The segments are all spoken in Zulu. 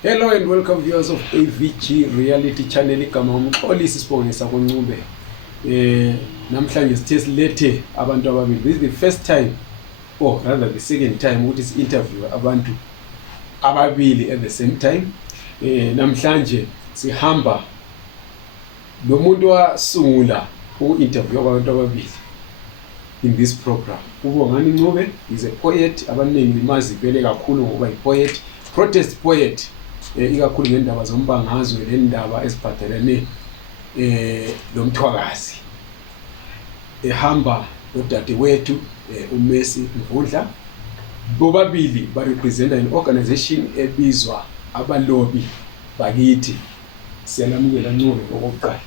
Hello and welcome viewers of AVG Reality Channel. Igama umxolisi Sibonge Sakuncube. Namhlanje sithe silethe abantu ababili. This is the first time or rather the second time ukuthi is interview abantu ababili at the same time. Namhlanje sihamba nomuntu wasungula uku-interview abantu ababili in this program. uBongani Ncube is a poet, abaningi mazi vele kakhulu ngoba i-poet, protest poet. Ikakhulu ngendaba zombangazwe lendaba eziphathelene lomthwakazi. Ehamba nodadewethu uMercy Mvundla. Bobabili ba represent an organization ebizwa abalobi bakithi. Siyalamukela Ncube okokuqala.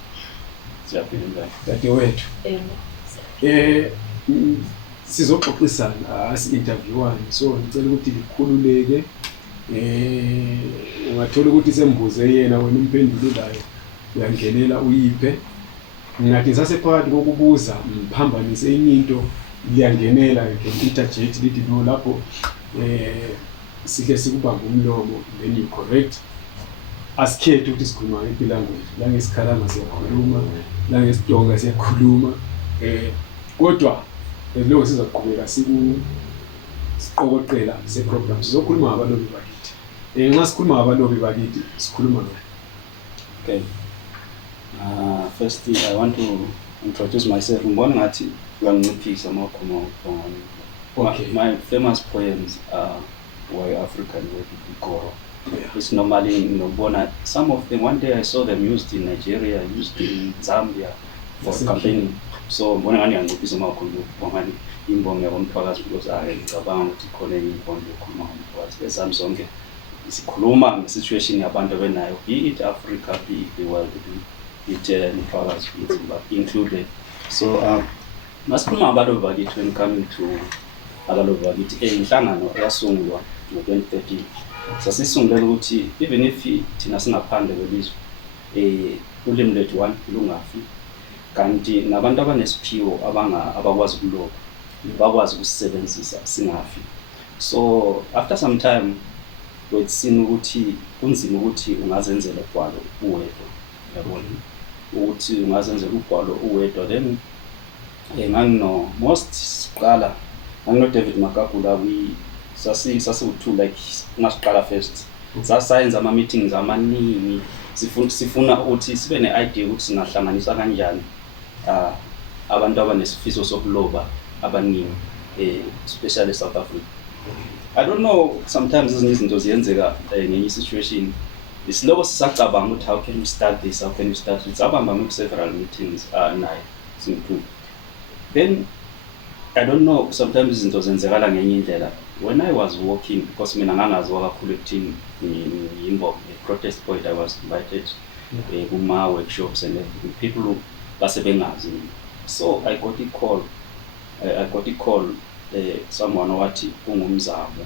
Siyaphinda Dadewethu. Sizoxoxisana asi-interviewani, so ngicela ukuthi likhululeke. Ungathola ukuthi sembuze yena wena umphendulelayo uyangenela uyiphe. Ngathi sasephakathi kokubuza mphambanise enye into liyangenela nge-interject lithi no lapho sihle sikubamba umlomo then you correct. Asikhethe ukuthi sikhuluma ngiphi language, la ngesikhalanga siyakhuluma, la ngesiDonga siyakhuluma. Kodwa lokho sizaqhubeka siqokoqela se-program. Sizokhuluma ngabalobi bakithi. Nxa sikhuluma ngabalobi bakithi sikhuluma ngani? Okay. First thing I want to introduce myself. Ngibona ngathi uyanginciphisa amakhuluma ngami. Okay. My famous poems are Why African Where Goro. Yeah. It's normally ngibona some of them. One day I saw them used in Nigeria, used in Zambia for campaigning. So ngibona ngani uyanginciphisa amakhuluma ngami. Imbongi yabomthwakazi because ngicabanga ukuthi khona enye imbongi yokhuluma ngomthwakazi. Lesami zonke sikhuluma nge-situation yabantu abenayo, be it Africa, be it the world, be it umthwakazi included. So masikhuluma ngabalobi bakithi when coming to abalobi bakithi. Inhlangano yasungulwa ngo-2013. Sasisungulele ukuthi even if thina singaphandle kwelizwe ulimi lethu one lungafi, kanti nabantu abanesiphiwo abakwazi ukuloba bakwazi ukusebenzisa singafi. So after some time wethisini ukuthi kunzima ukuthi ungazenzela ubhwalo uwedwa, yabona ukuthi ungazenzela ubhwalo uwedwa. Then ngangino most siqala ngino David Makakula sasiwu-2 like ngasiqala first. Sasayenza ama meetings amaningi sifuna ukuthi sibe ne-idea ukuthi singahlanganisa kanjani abantu abanesifiso sokuloba abaningi, especially South Africa. I don't know, sometimes izinto ziyenzeka ngenye situation. Isiloko sisacabanga ukuthi how can we start this, how can we start it. Sabamba several meetings naye simthu. Then I don't know, sometimes izinto zenzekala ngenye indlela. When I was walking, because mina ngangaziwa kakhulu ekuthini ngiyimbo protest poet, I was invited kuma workshops and everything. People basebengazi. So I got a call. Someone wathi ungumzamo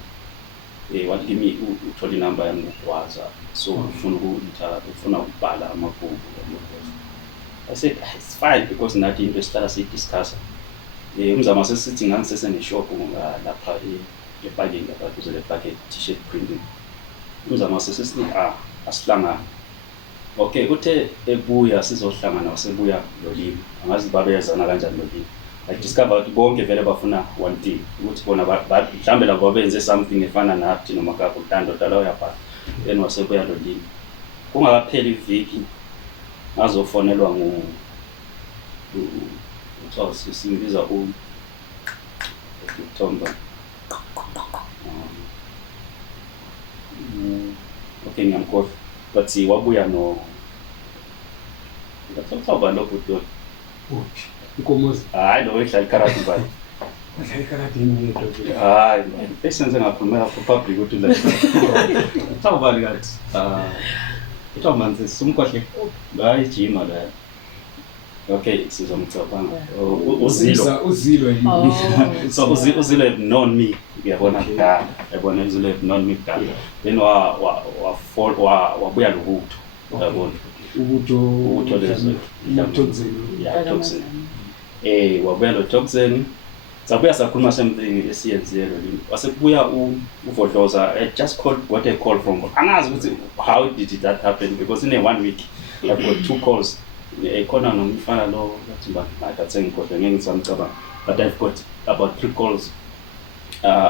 wathi kimi uthole inamba yami ngokwaza, so ufuna ukubhala amabhuku. I said it's fine because nathi into esihlala siyidiscussa. Umzamo sesithi ngangisese neshop lapha ePakeng lapha kuze lePakeng t-shirt printing. Umzamo sesithi asihlangana. Okay, uthe ebuya sizohlangana wasebuya lolimi. Angazi babeyazana kanjani lolimi. I discovered ukuthi bonke vele bafuna one thing, ukuthi bona mhlambe labo benze something efana nathi noma kakho uthando dala uyapha. Then wasebuya lolimi. Kungakapheli iviki ngazofonelwa uthiwa simbiza uThomba. Okay, ngiyamkhohlwa but wabuya no Thomba lokho Inkomozi. Hayi lo ehlala ikarati bani. Udlala ikarati yini yedwa? Hayi, esenze ngakhulumela ku public ukuthi la. Thawubali kathi. Uthamanzi sumkhohle. Hayi jima la. Okay, sizomcabanga. Uzilo yini? So Uzilo have known me. Ngiyabona kudala. Yabona Uzilo have known me kudala. Then wabuya lobutho. Yabona. Ubutho lezo. Yeah, Toxin. Wabuya lo Toxin. sabuya sakhuluma something esiyenzile wasekubuya uVodloza just called what I call from angazi ukuthi how did that happen because in a 1 week I've got 2 calls ekhona nomfana lo bathi bathathe ngikhohle ngeke ngisamcabanga but I've got about 3 calls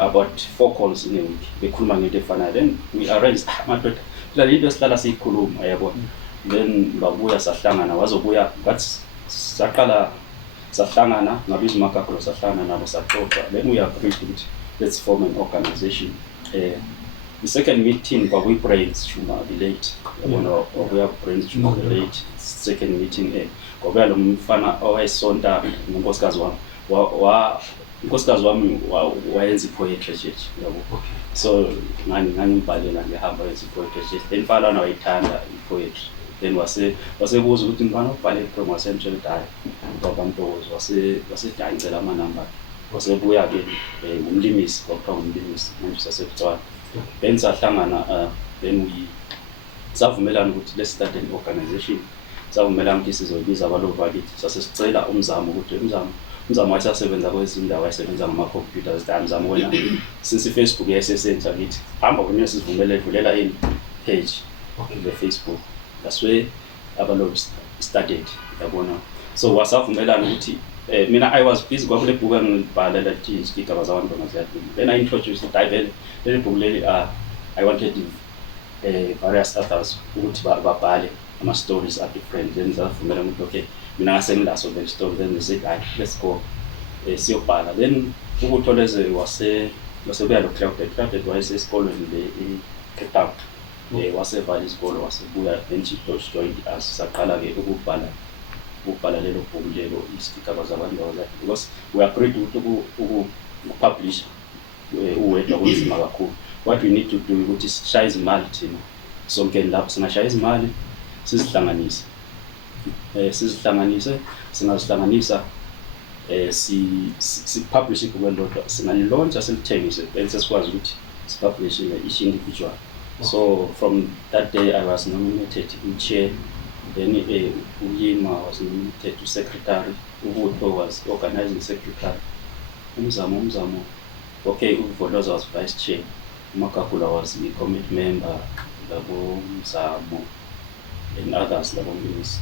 about 4 calls in a week bekhuluma ngento efanayo then we arranged madoda la into esihlala siyikhuluma yabona then babuya sahlangana wazobuya bathi saqala sahlangana ngabiza uMagagulo sahlangana nabo saxoxa then we agreed ukuthi let's form an organization the second meeting kwakuyi-brains Juma Village yabona okuya brains Juma Village second meeting ngoba lo mfana owayesonta nonkosikazi wami unkosikazi wami wayenza i-poetry yabo so ngangibhalela ngihamba yenza i-poetry then falana wayithanda i-poetry then wasebuza ukuthi ngibani ubhale ipromo wasemtshela ukuthi hayi baba Mtokozo wasejayicela amanamba wasebuya ke umlimisi kwakuthiwa umlimisi manje sasebucwana then sahlangana then savumelana ukuthi let's start an organization savumelana ukuthi sizoyibiza abalovu bakithi sasesicela umzamo ukuthi umzamo wayesasebenza kwezindawo wayesebenza ngama-computers umzamo wena since i-Facebook yayisesenza kithi hamba kunye sivumele vulela page Facebook that's where abalovu started yabona so wasavumelana ukuthi mina I was busy kwakule bhuku engibhala lathi izigigaba zabantu ngaziyaduma then I introduced Divele leli bhuku leli I wanted various authors ukuthi babhale ama-stories are different then zavumela ukuthi okay mina ngase ngilaso le story then they said let's go siyobhala then ukutholeze wasebuya lo Clouded wayesesikolweni le e-Cape Town wasevala isikolo wasebuya then she joined us saqala ke ukubhala lelo bhuku lelo izigigaba zabantu ngaziyaduma because we agreed ukuthi ukupublish uwedwa kunzima kakhulu what we need to do ukuthi sishaye izimali thina sonke lapho singashaya izimali sizihlanganise singazihlanganisa si publish ibhuku elilodwa singalilontsha silithengise bese sikwazi ukuthi sipublish each individual so from that day I was nominated in chair then Uyima was nominated to secretary uVutho was organizing secretary umzamo okay uVodloza was vice chair uMagagulo was the committee member labo Mzamo and others labo ministers.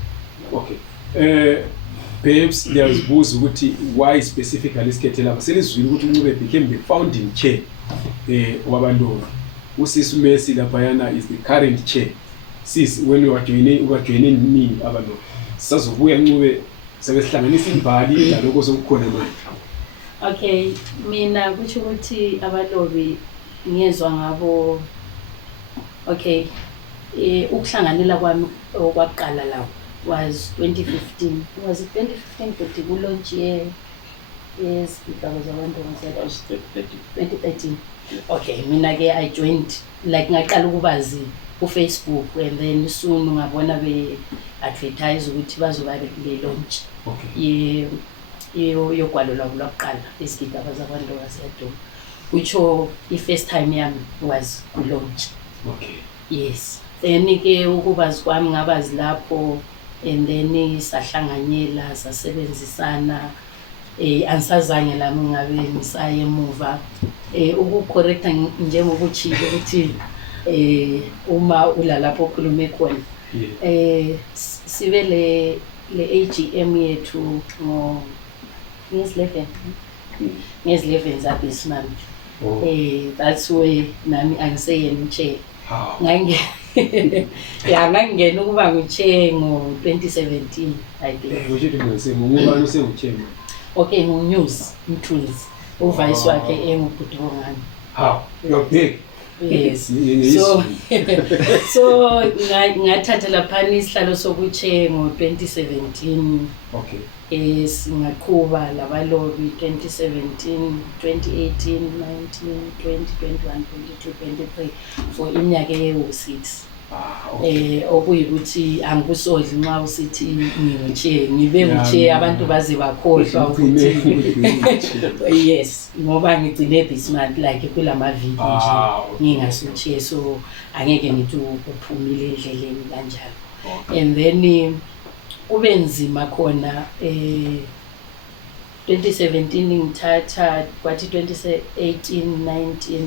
Okay. Perhaps liyazibuza ukuthi why specifically isikhethe lapha selizwile ukuthi uNcube became the founding chair wabalovu usisi Messi laphayana is the current chair sis when we were joining nini abalovu sazobuya Ncube sebesihlanganisa imbali laloko sokukhona manje. Okay, mina kuthi ukuthi abalovi ngiyezwa ngabo okay ukuhlanganela kwami okwaqala lawo was 2015 was it 2015 but ku launch yes because abantu ngase 2013 okay mina ke I joined like ngaqala ukubazi ku Facebook and then soon ngabona be advertise ukuthi bazoba le launch okay yogwalo lwabo lokuqala izigigaba zabantu ngase which the first time yami was ku launch okay yes then ke ukubazi kwami ngabazi lapho and then sahlanganyela sasebenzisana ansazanye lami ngabe ngisaye emuva ukucorrecta njengokuthi ukuthi uma ulapho okhulume khona sibe le AGM yethu ngezi-11 zabesman that's where nami angiseyena uchair ngangena ukuba nguchair ngo-2017 I think okay ngu-News Mthunzi uvice wakhe engubhutongani you're big yes so ngathatha laphana isihlalo sokuchair ngo-2017 okay singaqhuba labalobi 2017 2018 19 20 21 22 23 for iminyaka ewu-6 okuyikuthi angibusodli nxa usithi ngiwuchair ngibe nguchair abantu baze bakhohlwa ukuthi yes ngoba ngigcine this month like kulamaviki nje ngingasuchair so angeke ngithi uphumile endleleni kanjalo and then kube nzima khona 2017 ngithatha kwathi 2018 19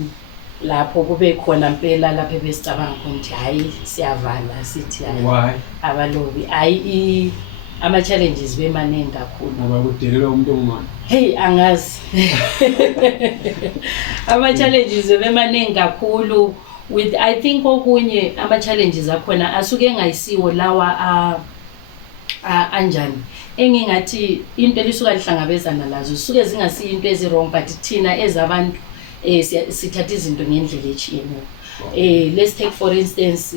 lapho kube khona impela lapho besicabanga ukuthi hayi siyavala sithi hayi Why? abalobi hayi ama challenges bemaningi kakhulu Ngoba kudelelwa umuntu ongumama. hey angazi ama challenges bemaningi kakhulu with I think okunye ama challenges akhona asuke engayisiwo lawa anjani engingathi into elisuka lihlangabezana lazo suke zingasiyo into ezirong but thina ezabantu sithatha izinto ngendlela etshiyeneyo. Let's take for instance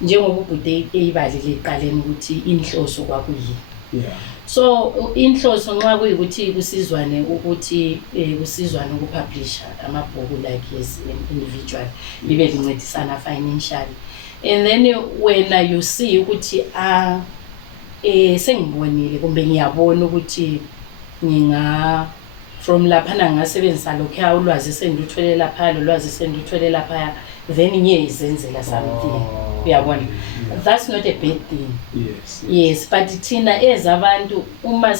njengoba ubhude eyibali leqaleni ukuthi inhloso kwakuyini. Yeah. So inhloso nxa kuyikuthi kusizwane ukuthi kusizwane ukupublisha amabhuku like yes individual libe lincedisana financially and then when you see ukuthi sengibonile kumbe ngiyabona ukuthi nginga from lapha ngasebenzisa lokho ulwazi sendithwele lapha lolwazi sendithwele lapha then ngiyezenzela something uyabona. That's not a bad thing. Yes but thina ezabantu uma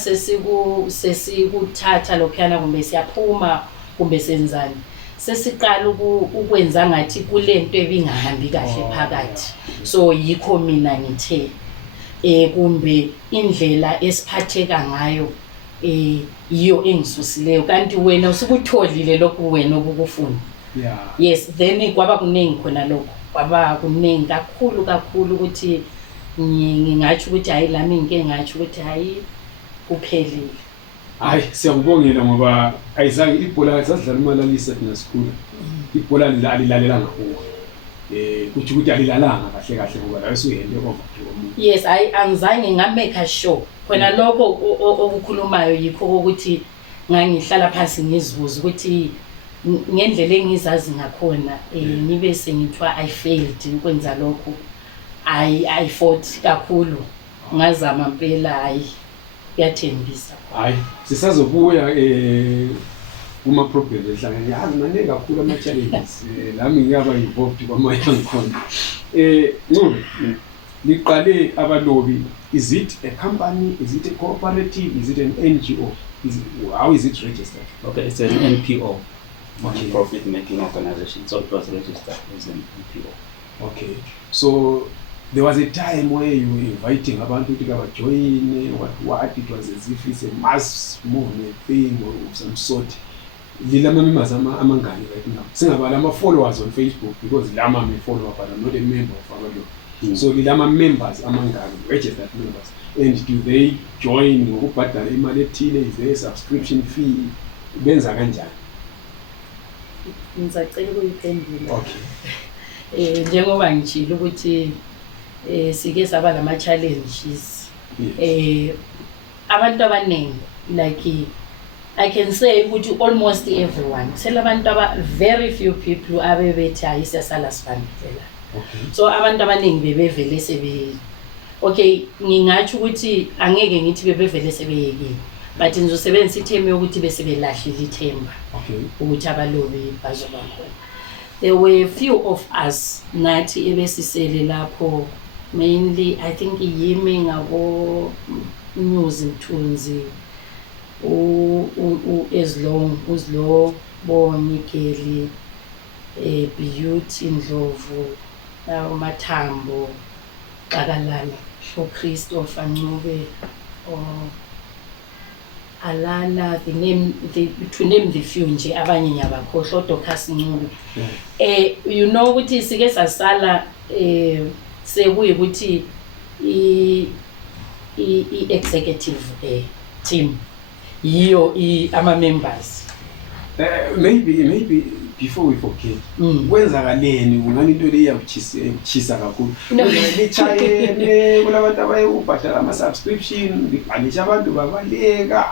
sesikuthatha lokhana kumbe siyaphuma kumbe senzani sesiqala ukwenza ngathi kulento ebingahambi kahle phakathi so yikho mina ngithe kumbe indlela esiphatheka ngayo iyo engisusileyo kanti wena usukutholile lokho wena obukufuna. Yes then kwaba kuningi khona lokho kwaba kuningi kakhulu ukuthi ngingathi ukuthi hayi lami ngeke ngathi ukuthi hayi kuphelile. Hayi siyakubongela ngoba ayizange ibhola sasidlala imalalisa thina sikhula ibhola alilalela ngakuwo kuthi ukuthi alilalanga kahle ngoba la usuyende overdo umuntu. Yes angizange ngamake sure khona lokho okukhulumayo yikho ukuthi ngangihlala phansi ngizibuza ukuthi ngendlela engizazi ngakhona ngibe sengithwa I failed ukwenza lokho I fought kakhulu ngazama impela hayi kuyathembisa. Hayi sisazobuya kuma problems ehlangene yazi manje kakhulu ama challenges lami ngiyaba involved kwamanye ngikhona liqale abalobi. Is it a company, is it a cooperative, is it an NGO, how is it registered? Okay, it's an NPO, non-profit making organization, so it was registered as an NPO. Okay, so there was a time where you were inviting abantu to join what it was as if it's a mass movement thing or of some sort. Lilama members amangani right now singabala ama followers on Facebook because lama me follower but I'm not a member of abalobi. So lilama members amangani registered members and do they join ngokubhadala imali ethile? Is there a subscription fee? Benza kanjani? Ngizacela ukuyiphendula. Okay. Njengoba ngitshilo ukuthi sike saba lama challenges abantu abaningi like I can say ukuthi almost everyone selabantu very few people abebethi ayisasala sifambela. Okay. So abantu abaningi bebevele sebe okay ngingathi ukuthi angeke ngithi bebevele sebeyekile but ngizosebenzisa itheme ukuthi bese belahlile ithemba. Okay. Ukuthi abalobi bazoba khona. There were few of us nathi ebesisele lapho mainly I think yimi ngabo news Mthunzi uzlo Bonikeli Beauty Ndlovu Mathambo Qakalala for Christopher Ncube or Alana to name the few nje abanye ngiyabakhohlwa Dorcas Ncube. You know ukuthi sike sasala sekuyikuthi I executive team yiyo ama members. Maybe before we forget kwenzakaleni ungani into leyakuchisa kakhulu lichayene kulabantu abayubhadala ama subscription libhalisha abantu babaleka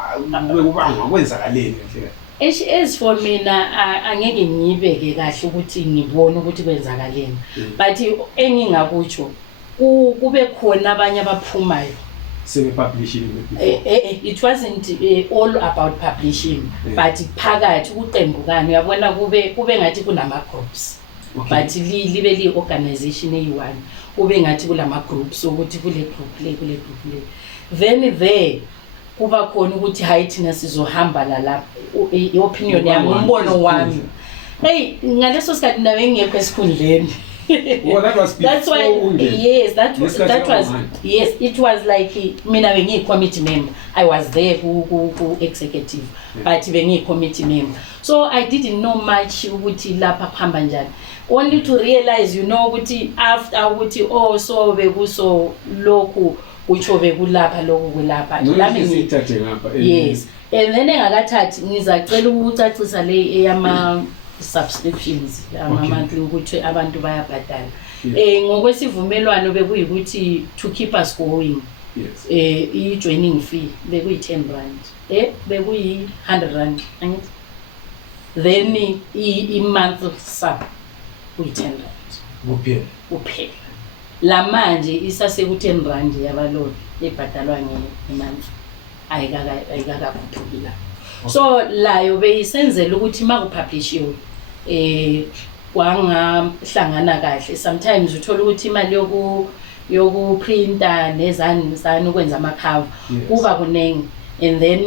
bekubanga kwenzakaleni kahle. As for mina angeke ngibeke kahle ukuthi ngibone ukuthi kwenzakaleni but engingakutsho kube khona abanye abaphumayo publishing. It wasn't all about publishing but phakathi kuqembu kani uyabona kube ngathi kulama groups but libe li organization eyi1 kube ngathi kulama groups ukuthi kule group le then there kuba khona ukuthi hayi thina sizohamba la lapha i-opinion yami umbono wami hey ngaleso sikhathi nawe ngekho esikhundleni. Well, that was that's why yes that was yes it was like mina bengiyi-committee member. I was there ku executive but bengiyi-committee member, so I didn't know much ukuthi lapha kuhamba njani, only to realize ukuthi after ukuthi so bekuso lokhu utsho bekulapha lokhu kulapha yes, and then engakathathi ngizacela ukucacisa le eyama subscriptions ama-monthly ukuthi abantu bayabhadala. Ngokwesivumelwano bekuyikuthi to keep us going, i-joining fee bekuyi-10 rand, bekuyi-100 rand angithi, then i-monthly sub kuyi-10 rand kuphela. La manje isaseku-10 rand yabaloli ebhadalwa ngemonth ayikakakhuphuki la. So layo beyisenzela ukuthi makupublishiwe kwangahlangana kahle. Sometimes uthola ukuthi imali yokuprinta nezani ukwenza amakhava kuba kunengi, and then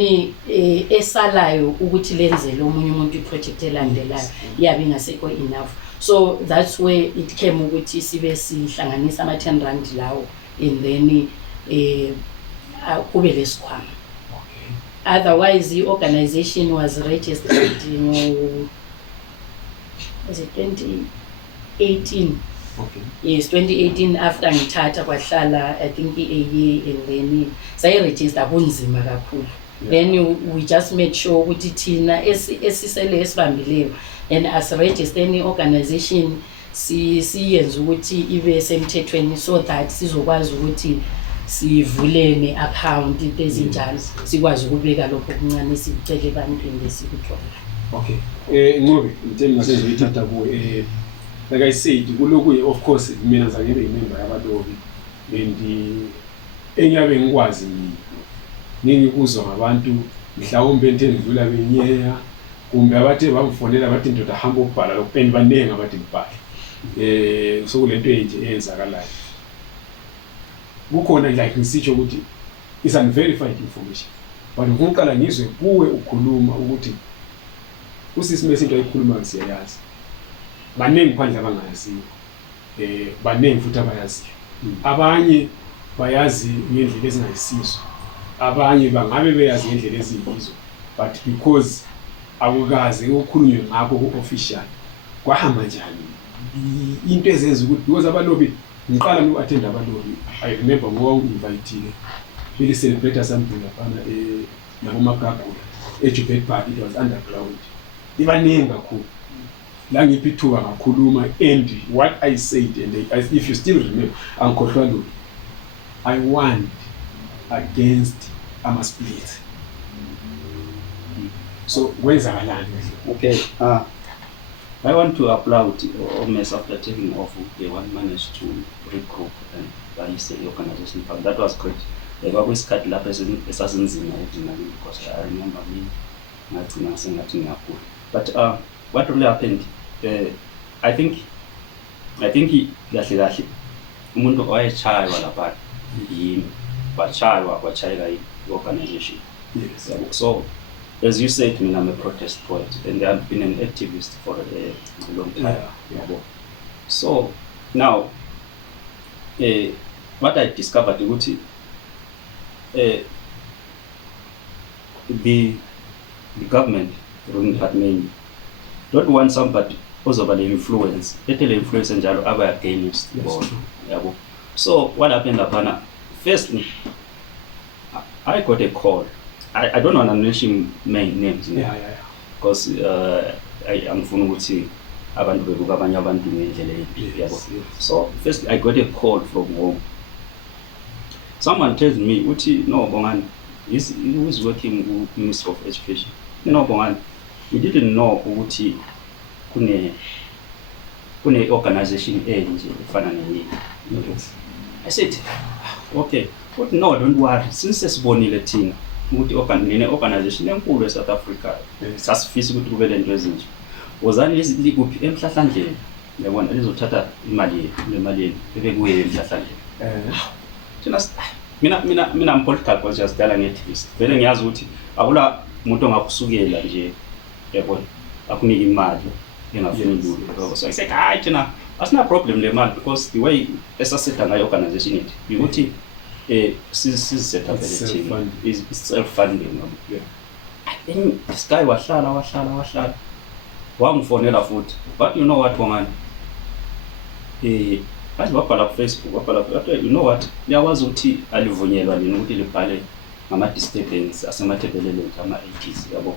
esalayo ukuthi lenzele omunye umuntu iproject elandelayo yabe ingasekho enough. So that's where it came ukuthi sibe sihlanganisa ama-10 rand lawo, and then kube lesikhwama. Otherwise the organization was registered was it 2018? Yes, 2018 after ngithatha kwahlala I think a year, and then sayi-register kunzima kakhulu. Then we just made sure ukuthi thina esisele esibambileyo and as register any organization siyenze ukuthi ibe semthethweni, so that sizokwazi ukuthi sivule ne-account into ezinjalo sikwazi ukubeka lokho okuncane sikucele ebantwini besikuthola. Okay. Ngobe inteni ngasezoyithatha kuwe like I said kulokhu of course mina zangibe imember yabalobi and engabe ngikwazi ngikuzwa ngabantu mhlawumbe into endlula benyeya kumbe abathe bangifonela bathi ndoda hamba ukubhala lokho and banenge abathi ngibhale so kulento enje eyenzakalayo kukhona like ngisitsho ukuthi is unverified information, but ngiqala ngizwe kuwe ukhuluma ukuthi usisi into ayikhuluma siyayazi, baningi phandle abangayaziyo, baningi futhi abayaziyo, abanye bayazi ngendlela ezingayisizo, abanye bangabe beyazi ngendlela eziyizo, but because akukaze ukukhulunywe ngakho ku-official kwahamba njani into ezenza ukuthi because abalobi ngiqala uku-attend abalobi. I remember ngiwawungi-invitile really celebrate something lapana nakumagagula eJubek Park, it was underground, ibaningi kakhulu la ngiphi ithuba ngakhuluma, and what I said, and if you still remember, angikhohlwa, I won against ama-split. So kwenzakalani? Okay, I want to applaud Omes after taking off. They managed to regroup and I say organization. That was great. They always cut la person esasinzima originally, because I remember me nothing. But what really happened? I think kahle umuntu owayechaywa lapha yini bachaywa organization. Yes. So as you said, I'm a protest poet and I've been an activist for a long time. Yeah. So now, what I discovered, the government, the ruling party, don't want somebody also by the influence. They tell the influence and are against the board. So what happened upon firstly, I got a call. I don't want to mention main names. Because I'm from Uti, so first I got a call from home. Someone tells me, Uti, no, Bongan, he was working with Minister of Education. No, Bongan, he didn't know Uti kune organization I said, okay, but no, don't worry, since it's born Latina. Organization enkulu eSouth Africa sasifisa ukuthi kube lento ezinje wozani likuphi emhlahlandlela yabona lizothatha imali lemali ebekuye emhlahlandlela thina mina I'm political conscious dala nge-activist vele ngiyazi ukuthi akula umuntu ongakusukela nje yabona akunika imali engafuni lutho so I said hayi thina asina problem le mali because the way esaseta ngayo organization yethu ukuthi set up the team is self funding then this guy wahlala wangifonela futhi but you know what wangani bathi babhala ku Facebook you know what niyawazi ukuthi alivunyelwa nini ukuthi libhale ngama disturbance asemathebeleleni ama-80s yabo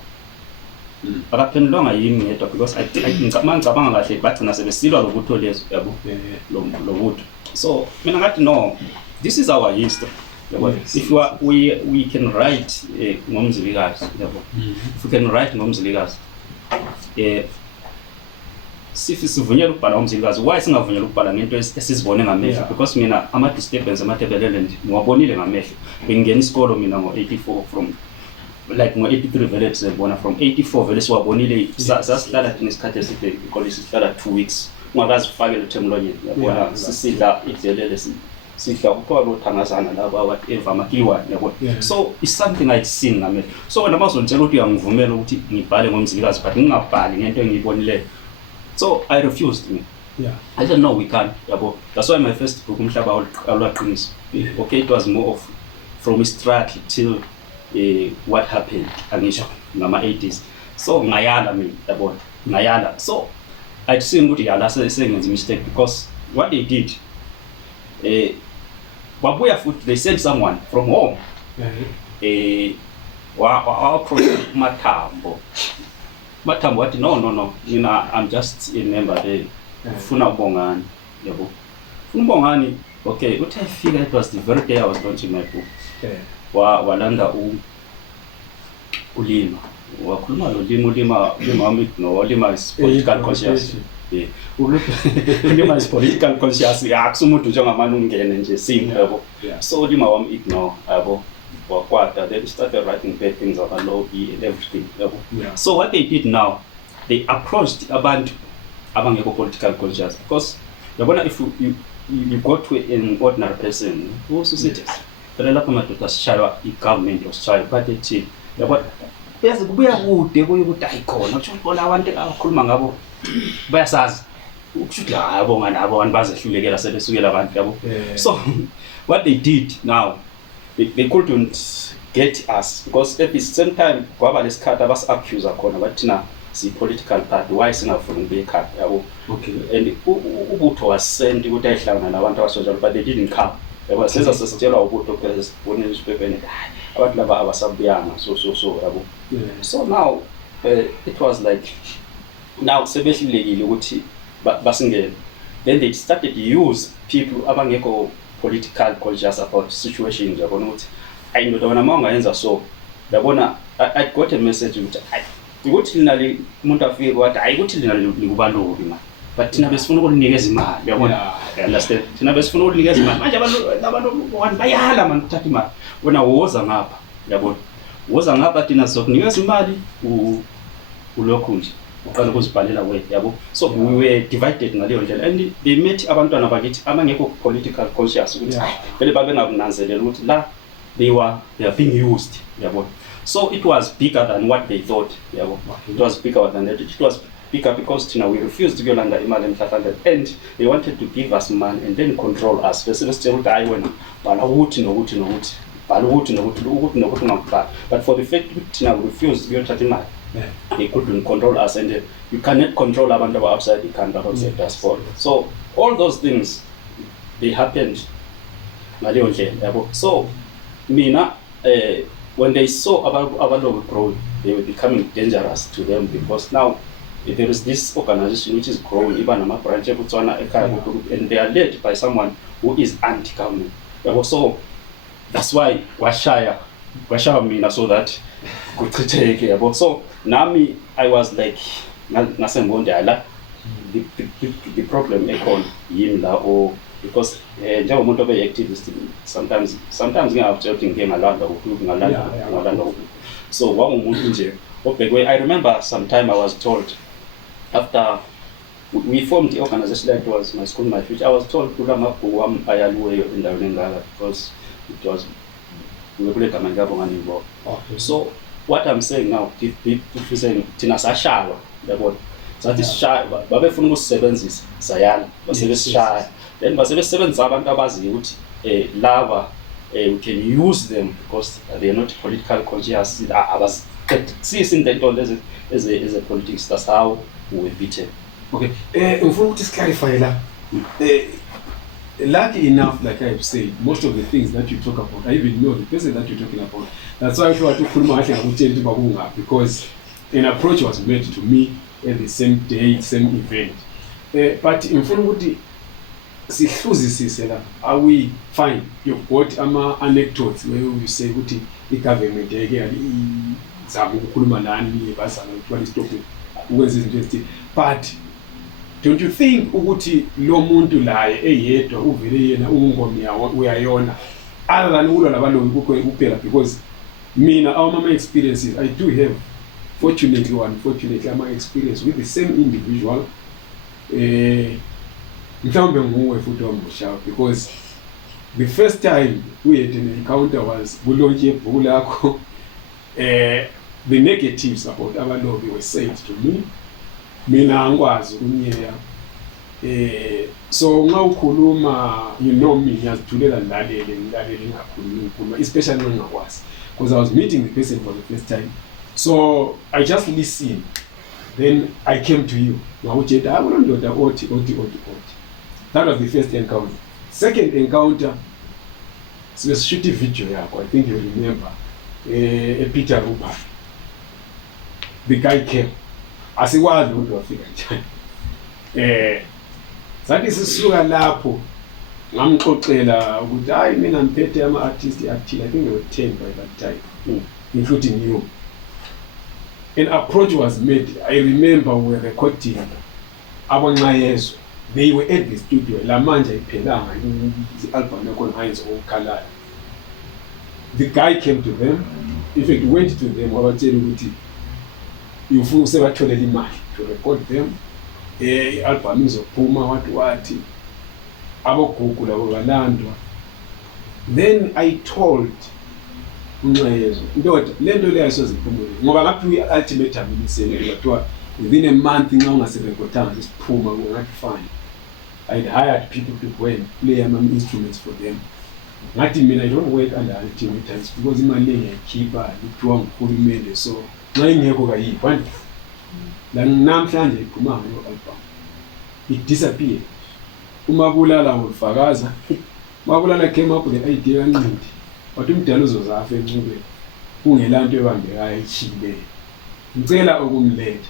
akaphendulwanga yimi ngedwa because ngicabanga kahle bagcina sebesilwa lobutho lezo yabo lobutho so mina ngathi no this is our history yabo if we can write ngomzilikazi yabo if we can write ngomzilikazi sivunyelwa ukubhala ngomzilikazi why singavunyelwa ukubhala ngento esizibone ngamehlo because mina ama disturbance amathebelele ngiwabonile ngamehlo bengena isikolo mina ngo84 from like ngo83 vele sibona from 84 vele siwabonile sasihlala thina isikhathi eside isikole sihlala 2 weeks ungakazi ufake lo themlonyeni yabona sisidla idlelele sidla kuphola lothangazana laba whatever amakiwa yabona so it's something I'd seen ngamehlo so wena mazongitshela ukuthi uyangivumela ukuthi ngibhale ngomzilikazi but ngingabhali ngento engiyibonile so I refused me. I said no we can't yabo that's why my first book umhlaba alwaqinisa okay it was more of from a struggle till what happened angisho ngama 80s so ngayala mina yabo ngayala so I'd seen ukuthi yala sengenza mistake because what they did wabuya futhi they sent someone from home wa approach Mathambo wathi no mina I'm just a member there ufuna ubongani yabo ufuna ubongani okay uthi afika it was the very day I was launching my book walanda ulima wakhuluma lo lima wami no lima is political conscious ulima is political conscious akusumuntu njengamanje ungene nje simple yabo so lima wami ignore yabo wakwata they started writing bad things about lobby and everything yabo so what they did now they approached abantu abangekho political conscious because yabona if you go to an ordinary person who says phela lapha madoda sishaywa igovernment osishaywa but ethi yabona bese kubuya kude kuyokuthi ayikhona kusho bona abantu abakhuluma ngabo bayasazi ukushuthi yabo nganabo abantu bazehlulekela sebesukela abantu yabo so what they did now they couldn't get us because at the same time kwaba lesikhathi abas accuse khona bathina si political party why singafuni ukubekhaya yabo and ubutho wasend ukuthi ayihlangana nabantu abasonjalo but they didn't come yabo senza sesitshelwa ubutho phela sibone newspaper abantu laba abasabuyanga so yabo so now it was like now sebehlulekile ukuthi basingene then they started to use people abangekho political conscious about situations yabona ukuthi ayindoda wena mawungayenza so yabona I got a message ukuthi linali umuntu afike wathi ayikuthi linali likubalobi ma but thina besifuna ukunikeza imali yabona understand thina besifuna ukunikeza imali manje abantu bayala man uthatha imali wena woza ngapha yabona woza ngapha thina sokunikeza imali ulokhu nje uqala ukuzibhalela wethu yabo so we were divided ngaleyo ndlela and they met abantwana bakithi abangekho political conscious ukuthi vele babe ngakunanzelela ukuthi la they are being used yabo so it was bigger than what they thought yabo it was bigger than that it was bigger because we refused to go under imali emhlafanda and they wanted to give us money and then control us bese besitshela ukuthi hayi wena bhala ukuthi nokuthi bhala ukuthi nokuthi ungakubhala but for the fact ukuthi we refused to go thatha imali they couldn't control us and you cannot control abantu outside the country outside diaspora so all those things they happened ngaleyo ndlela yabo so mina when they saw abantu growing they were becoming dangerous to them because now there is this organization which is growing even ama branch ebutswana ekhaya and they are led by someone who is anti-government yabo so that's why washaya mina so that kuchitheke yabo so nami I was like nasengonde ala the problem ekhona yimi la or because njengomuntu obe activist sometimes ngiyabutshela ukuthi ngike ngalanda ngalanda so wangumuntu nje obhekwe I remember sometime I was told after we formed the organization that was my school my future I was told kula mabhuku wami ayaluweyo endaweni engaka because it was kule gama ngiyabo ngani ngibona. Okay. So what I'm saying now, if you say thina sashaywa yabona sathi sishaya babefuna ukusebenzisa sayala basebesishaya then basebesebenzisa abantu abaziyo ukuthi lava we can use them because they are not political conscious abasisi into lezi as a politics. That's how we were beaten. Okay, ngifuna ukuthi clarify la. Lucky enough, like I've said, most of the things that you talk about, I even know the person that you're talking about. That's why I feel like because an approach was made to me at the same day, same event. But in front of the are we fine? You've got anecdotes where you say the government but don't you think ukuthi lo muntu laye eyedwa uvele yena ungomya uyayona other than ulo labalobi kuphela? Because mina our mama experiences, I do have fortunately or unfortunately my experience with the same individual mhlawumbe nguwe futhi wamshawa, because the first time we had an encounter was bulonje ibhuku lakho. The negatives about abalobi were said to me. Mina angikwazi ukunyeya so nxa ukhuluma you know me ngiyazithulela ngilalele ngakhuluma especially when ngakwazi, because I was meeting the person for the first time, so I just listened, then I came to you ngawutshela hayi ndoda othi. That was the first encounter. Second encounter sibeshoot video yakho, I think you remember, Peter Ruba, the guy came asikwazi ukuthi wafika njani. Sathi sisuka lapho ngamxoxela ukuthi hayi mina ngiphethe ama-artists athile, I think there were 10 by that time, including you. An approach was made. I remember we were recording abanqayezwe, they were at the studio, la manje ayiphelanga i-album yakhona Heinz Okhalayo. The guy came to them, in fact went to them wabatshela ukuthi ufuna sebatholela imali to record them, i-album izophuma wathi abogugu labo balandwa. Then I told uNxayezwe ndoda lento leyo ayisoziphumule ngoba ngaphi i-ultimatum inisele bathiwa within a month nxa ungaserekhodanga isiphuma kungathi fine. I'd hired people to go and play instruments for them. Ngathi mina I don't work under ultimatums because imali engiyakhipha lithiwa nguhulumende, so nxa ingekho kayiphi and la namhlanje iphuma ngayo album it disappeared. uMabulala ulifakaza. Mabulala came up with the idea kaNcindi wathi umdala uzozafa encubeni kungelanto ebambekayo echile, ngicela ukumletha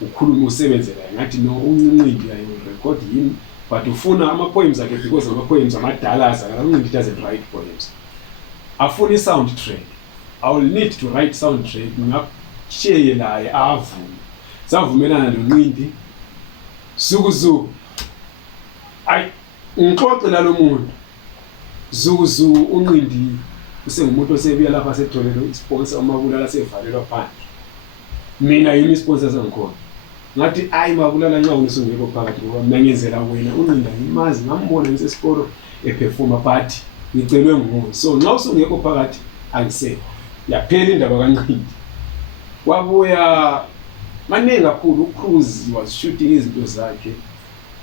ukhuluma usebenze la. Ngathi no uNcindi ayi record him but ufuna ama-poems akhe because ama-poems amadala Ncindi doesn't write poems. Afuna i-soundtrack, I will need to write soundtrack ngapsheye laye avume. Savumelana noNcindi zukuzu ngixoxe nalo muntu zuzu uNcindi usengumuntu osebuya lapha setholelo isponsor uMabulala sevalelwa phandle. Mina yimi sponsor sangikhona. Ngathi ayi Mabulala nxa unisungekho phakathi ngoba mina ngenzela wena uNcindi ngimazi ngambona ngisesikolo eperforma but ngicelwe nguwe, so nxa usungekho phakathi angisekho. Yaphela indaba kaNcindi. Wabuya maningi kakhulu uCruise was shooting izinto zakhe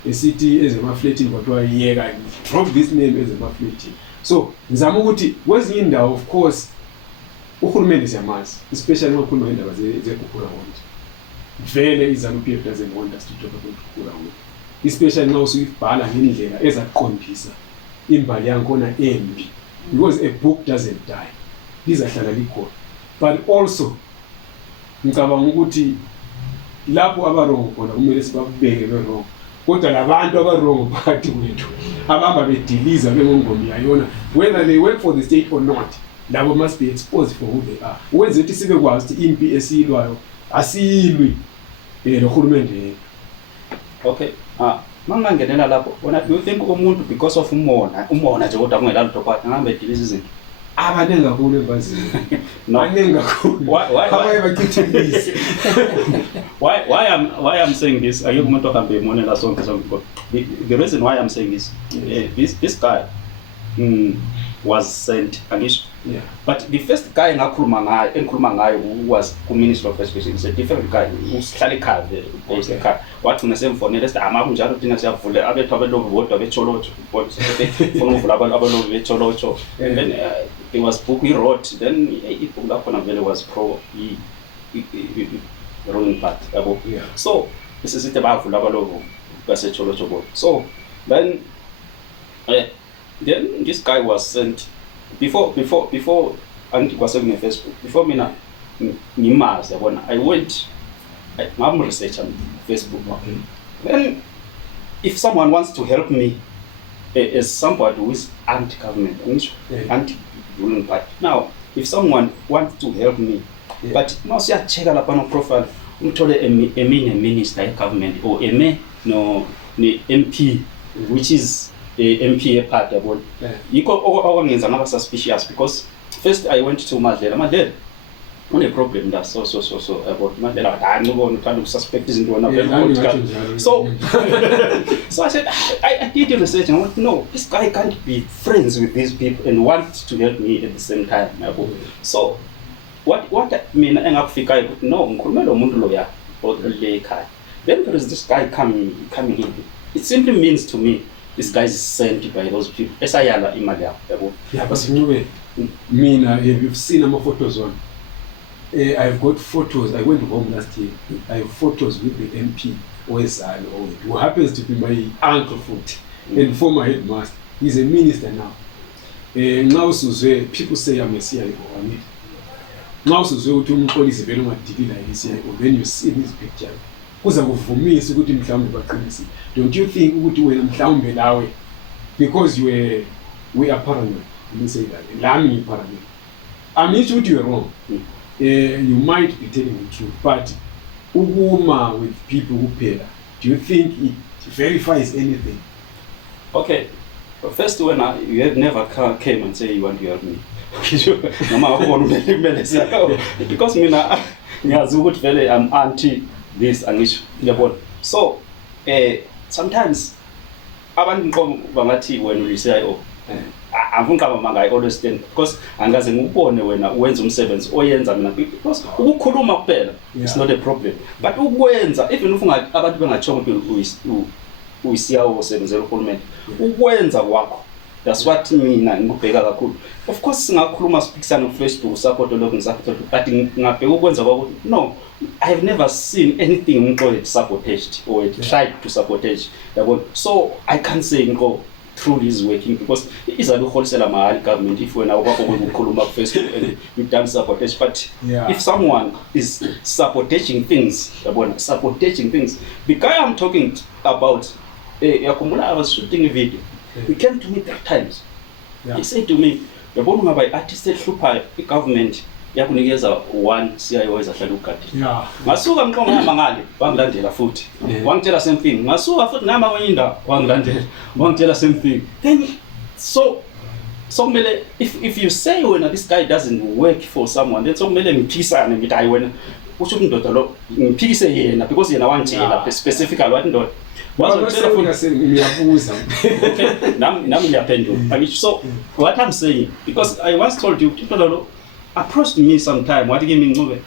esithi ezemafletini kodwa yiyeka drop this name ezemafletini. So ngizama ukuthi kwezinye indawo of course uhulumende siyamazi, especially uma kukhuluma indaba ze-Ukhurawonde. Vele iZANU-PF doesn't want us to talk about Ukhurawonde, especially nxa usuyibhala ngendlela ezaqondisa imbali yakhona embi, because a book doesn't die, lizahlala likhona. But also ngicabanga ukuthi lapho abarongo khona kumele sibabeke berongo, kodwa labantu abarongo phakathi kwethu abamba bediliza bengongoma yayona, whether they work for the state or not, labo must be exposed for who they are. Wenze ukuthi sibe kwazi ukuthi impi esiyilwayo asiyilwi nohulumende. Okay, mangangenela lapho wona, do you think umuntu because of umona nje kodwa kungela lutho kwakhe ngambe ediliza izinto abaningi kakhulu emphazini? Abaningi kakhulu. Why I'm saying this, ayeke umuntu ohambe emonela sonke. The reason why I'm saying this, this guy was sent angisho. Yeah. But the first guy engikhuluma ngayo who was ku-Ministry of Education is a different guy usihlala ekhaya based ekhaya wathi ngesemfonela esithi kunjalo thina siyavula abethu abelobi bodwa betsholotsho funa ukuvula abalobi betsholotsho and then there was book he wrote then ibook lakhona vele was pro ruling part yabo. So besisithi bavula abalobi basetsholotsho bodwa. So then this guy was sent before angithi kwasekune Facebook before mina ngimazi yabona I went ngam research on Facebook. Okay. Then if someone wants to help me as somebody who is anti-government anti-ruling party, now if someone wants to help me but mawusiyacheka lapha no profile umthole eminye minister ye-government or no MP which is MP part yabona yikho okwangenza ngaba suspicious because first I went to Madlela une problem la so about Madlela hayi ngibona uthanda ukususpect izinto wena vele so I said I did the research and I want to know this guy can't be friends with these people and want to help me at the same time yabo. So what mina engakufika ukuthi no ngikhulumela umuntu loya ole ekhaya. Then there is this guy coming in. It simply means to me this guy is sent by those people. Esayala imali yabo. Yeah, but Ncube, mina you've seen my photos on. I've got photos. I went home last year. I have photos with the MP who happens to be my uncle foot and former headmaster. He's a minister now. Now people say I'm a CIO. Now police very much when you see this picture. Kuza kuvumisa ukuthi mhlawumbe baqinise. Don't you think ukuthi wena mhlawumbe lawe because we are paranoid. Let me say that. Lami paranoid. I'm not sure you're wrong. You might be telling the truth, but ukuma with people who pay, do you think it verifies anything? Okay. First when you have never came and say you want to help me. Because mina ngiyazi ukuthi vele I'm anti this angisho yabona. So sometimes abantu bangathi when we say angifuni manga I always stand because angaze ngubone wena uwenza umsebenzi oyenza mina because ukukhuluma kuphela it's not a problem but ukwenza even if abantu bengachonga uyisiyawo usebenzela uhulumeni ukwenza kwakho that's what mina ngikubheka kakhulu. Of course singakhuluma sipikisana ku Facebook support lokho ngisupport but ngabheka ukwenza kwakho no I have never seen anything umqondo sabotaged or tried to sabotage yabo. So I can't say ngo truly is working because izabe uholisela mahali government if wena ukwakho ukukhuluma ku Facebook and you done sabotage but if someone is sabotaging things yabona sabotaging things the guy I'm talking about yakhumbula I was shooting a video. He came to me 3 times. He said to me, yabona ngaba artist ehlupha igovernment yakunikeza 1 CIO ezahlala ukade. Ngasuka mqongo ngamangale wangilandela futhi. Wangitshela same thing. Ngasuka futhi nama kwenye indawo wangilandela. Wangitshela same thing. Then so kumele if you say when this guy doesn't work for someone then so kumele ngiphikisane ngithi hayi wena usho indoda lo ngiphikise yena because yena wangitshela specifically wathi indoda wazotshela futhi ngiyabuza. Okay, nami ngiyaphendula. So what I'm saying because I once told you people lo approached me sometime wathi kimi Ncube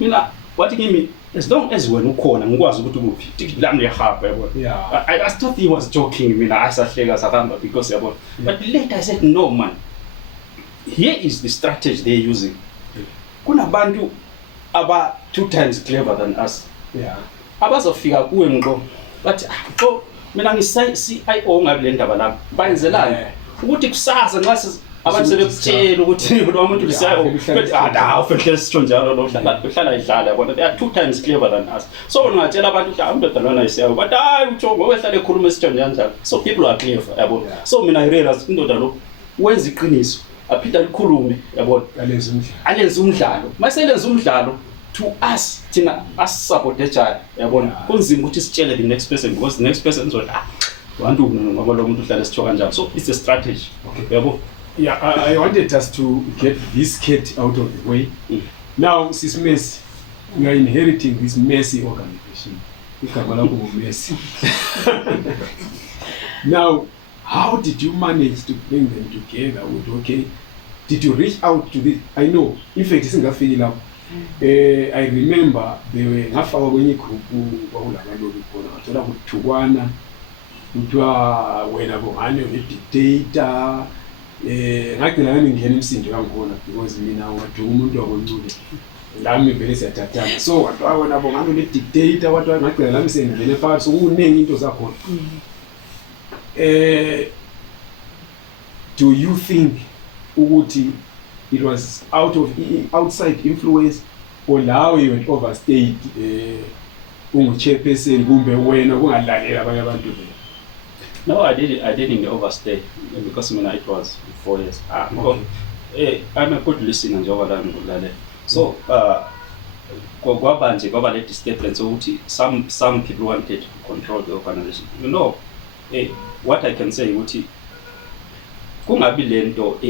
mina wathi kimi as long as wena ukhona ngikwazi ukuthi kuphi ticket lami liyahamba yabona. I thought he was joking mina asahleka sahamba because yabona but later I said no man, here is the strategy they're using. Kunabantu aba 2 times clever than us abazofika kuwe ngqo but mina ngi-CIO ngabe le ndaba lapha bayenzelani ukuthi kusasa nxa abantu sebekutshela ukuthi lo muntu li-CIO but awufehle sitsho njalo lo uhlala idlala yabona they are 2 times clever than us. So ungatshela abantu ukuthi umntoda lona yi-CIO but hayi utsho ngoba ehlala ekhuluma isitsho njalo so people are clever yabona. So mina I realize indoda lo wenza iqiniso aphinda likhulume yabona alenza umdlalo maselenza umdlalo to us thina as-sabotage yabona kunzima ukuthi sitshele the next person because the next person is wantu ngoba lo muntu uhlala esitsho kanjalo. So it's a strategy yabo. I wanted us to get this cat out of the way. Now sis Messi, we are inheriting this messy organization. Igama lakho Messi. Now how did you manage to bring them together with, okay, did you reach out to this? I know, in fact, singafiki lapho. I remember ngafakwa kwenye igroup kwakulabalobi khona wathola kuthukwana kuthiwa wena bongane ne-dictator ngagcina ngami ngingena imsindo yangikhona because mina wathuka umuntu wakoncule lami vele siyathathana so wathiwa wena bongane ne-dictator wathiwa ngagcina lami sengingene phakathi so kuningi into zakhona. Do you think ukuthi it was outside influence or lawe you went overstayed ungu-chairperson kumbe wena kungalalela abanye abantu vele? No, I didn't overstay because it was 4 years. I'm a good listener njengoba la ngikulalela. So kwaba nje kwaba le disturbance ukuthi some people wanted to control the organization. You know, what I can say ukuthi kungabi lento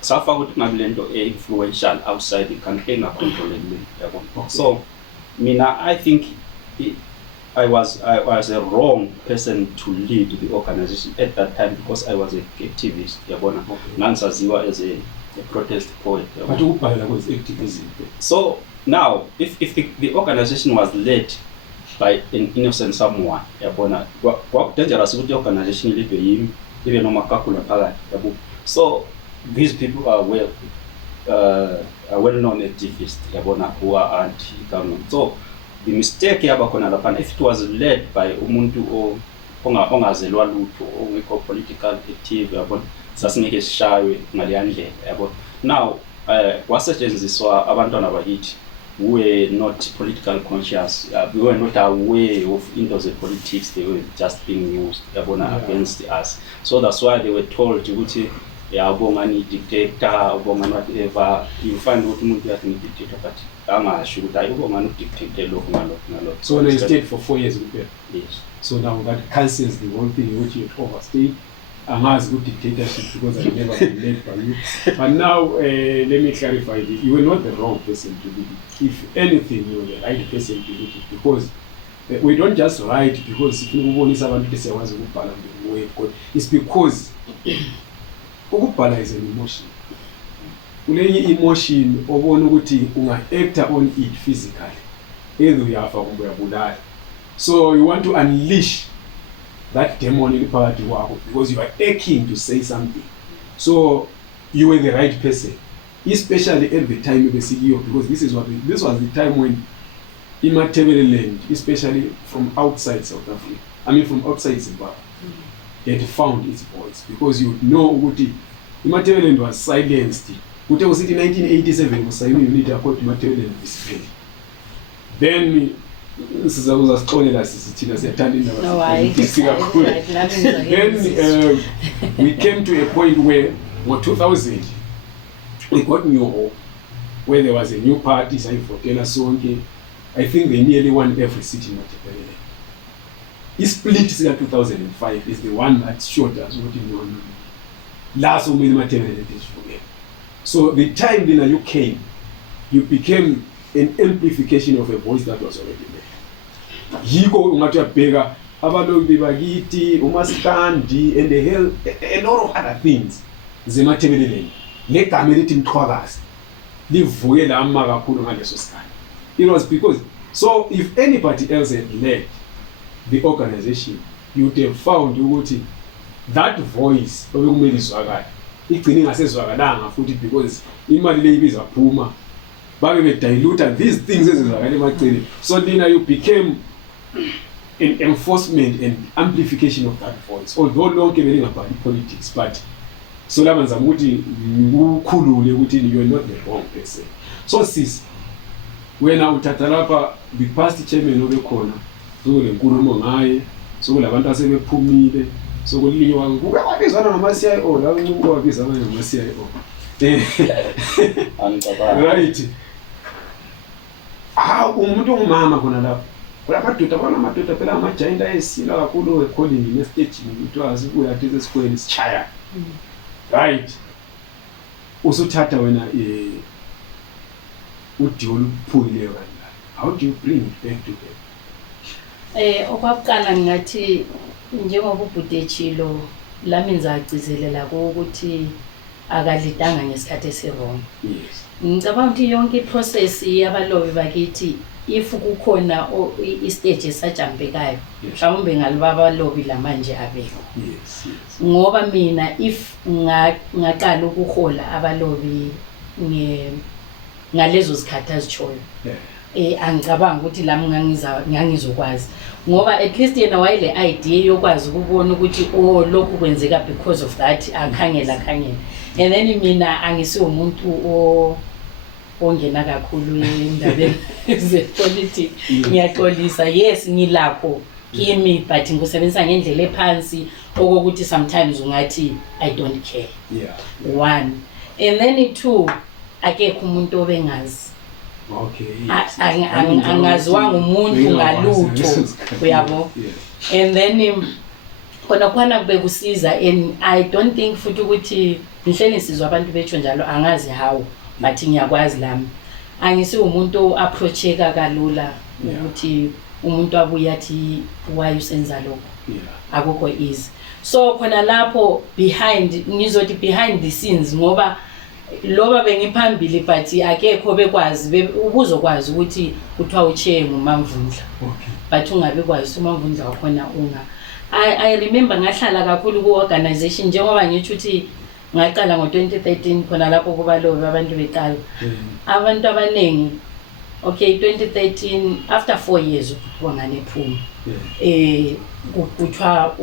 safaka ukuthi kungabi lento influential outside the country engacontrolable yabo. So mina I think I was a wrong person to lead the organization at that time because I was an activist yabona. Nansaziwa as a protest poet. But ukubhala was activism. So now if the organization was led by an innocent someone yabona kwa dangerous ukuthi organization leadwe yimi ibe noma kakula phakathi yabo. So these people are well-known activists yabona who are anti-government. So the mistake yaba khona lapha, if it was led by umuntu ongazelwa lutho ongekho political active yabona sasingeke sishaywe ngaleyandlela yabona. Now kwasetshenziswa abantwana bakithi who were not politically conscious, we were not aware of into the politics, they were just being used yabona against us. So that's why they were told ukuthi yabongani dictator ubongani whatever. You find ukuthi umuntu yathi ni dictator but angasho ukuthi ayibongani dictator lokho ngalokho. So they stayed for 4 years with them. Yes. So now that cancels the whole thing which you overstayed. Angazi good dictatorship because I've never been led by you. But now let me clarify this. You were not the wrong person to lead it. If anything, you were the right person to lead it because we don't just write because if you want to say it's because ukubhala is an emotion. Kulenye emotion obona ukuthi unga-acta on it physically. Either uyafa kumbe uyabulala. So you want to unleash that demon in phakathi wakho because you are aching to say something. So you were the right person, especially at the time besikiyo because this was the time when iMatabeleland, especially from outside South Africa, from outside Zimbabwe, it found its voice because you know ukuthi iMatabeleland was silenced. Kuthe usithi 1987 kusayini unity accord iMatabeleland display. Then sizakuza sixolela sithina siyathanda indaba kakhulu. Then we came to a point where in 2000 we got new hope where there was a new party sayivotela sonke. I think they nearly won every seat in Matabeleland. Split sika 2005 is the one that showed us what in one last umile Matabeleland is for them. So the time then you came, you became an amplification of a voice that was already there. Yiko ungathi uyabheka abalobi bakithi uMaskandi and a lot of other things zeMatabeleland legama elithi Mthwakazi livuke lama kakhulu ngaleso sikhathi. It was because so if anybody else had led the organization you would have found ukuthi that voice obekumele izwakala igcine ingasezwakalanga futhi because imali leyibiza phuma babe bedilute these things ezizwakala emagcini. So lina you became an enforcement and amplification of that voice, although lonke belingabhali politics, but so laba ngizama ukuthi ukukhulule ukuthi you are not the wrong person. So sis wena uthatha lapha the past chairman obekhona sokulenkulumo ngaye sokulabantu asebephumile sokuliwa kube kwabizana ngama-CIO la uncube wabizana ngama-CIO right. Umuntu ongumama khona lapho kulamadoda phela ama-giant ayesila kakhulu ekholini nestage kuthiwa asibuya athi esikoleni sichaya right. Usuthatha wena udiyo oluphukileyo kanjani, how do you bring it back to them? Okwakuqala ngathi njengoba ubhutechilo lami ngizacicizelela ukuthi akalidanga ngesikhathi esirong. Yes. Ngicabanga ukuthi yonke iprocess yabalobi bakithi if kukhona istage esajampekayo mhlawumbe ngalibaba lobi lamanje abekho. Yes. Ngoba mina if ngaqala ukuhola abalobi ngalezo zikhathi azichoyo. Angicabanga ukuthi lami ngangizokwazi ngoba at least yena wayele idea yokwazi ukubona ukuthi lokhu kwenzeka because of that akhangela. And then mina angisiwe umuntu ongena kakhulu endabeni zepolitics. Ngiyaxolisa, yes ngilapho kimi but ngusebenzisa ngendlela ephansi okokuthi sometimes ungathi I don't care. One, and then two, akekho umuntu obengazi. Okay. Angaziwanga umuntu ngalutho uyabo. And then khona bekusiza, and I don't think futhi ukuthi ngihlele sizwa abantu bethu njalo angazi how but ngiyakwazi lami angisi umuntu approacheka kalula ukuthi umuntu abuya athi why usenza lokho. Akukho easy. So khona lapho ngizothi behind the scenes ngoba loba bengiphambili but akekho bekwazi ubuzokwazi ukuthi kuthiwa uchair nguMamvundla. But ungabe kwazi uMamvundla wakhona I remember ngahlala kakhulu ku organization njengoba ngithi ukuthi ngaqala ngo2013 khona lapho kuba lobi abantu beqala. Abantu abanengi 2013 after 4 years ukubongana ephuma. Kuthiwa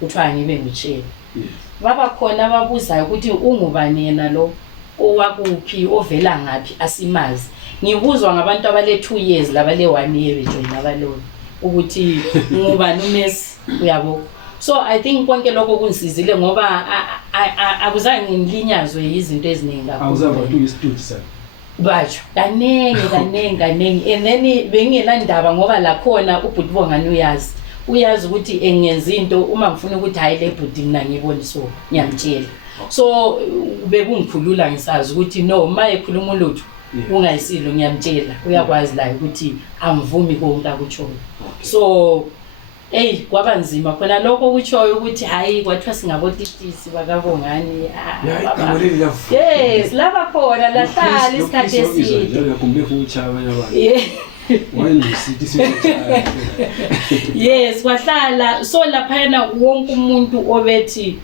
kuthiwa ngibe nguchair. Baba khona babuzayo ukuthi ungubani yena lo owakuphi ovela ngapi asimazi. Ngibuzwa ngabantu abale 2 years labale 1 year bejoin abalobi ukuthi ngubani uMessi uyabo. So I think konke lokho kunsizile ngoba akuzange ngilinyazwe izinto eziningi kakhulu. Awuzaba uyistudio sir. Bajo kanengi and then bengela ndaba ngoba la khona uBhutibongani uyazi ukuthi engenza into uma ngifuna ukuthi hayi le bhuti mina ngiboni so ngiyamtshela. So bekungikhulula ngisazi ukuthi no uma ekhuluma ulutho ungayisilo ngiyamtshela uyakwazi la ukuthi angivumi konke akutshoyo. So kwaba nzima khona lokho kutshoyo ukuthi hayi kwathiwa singabotitisi bakabongani. Yes laba khona lahlala isikhathi eside. Njengakumbe futhi abanye abantu. Yes kwahlala so laphana wonke umuntu obethi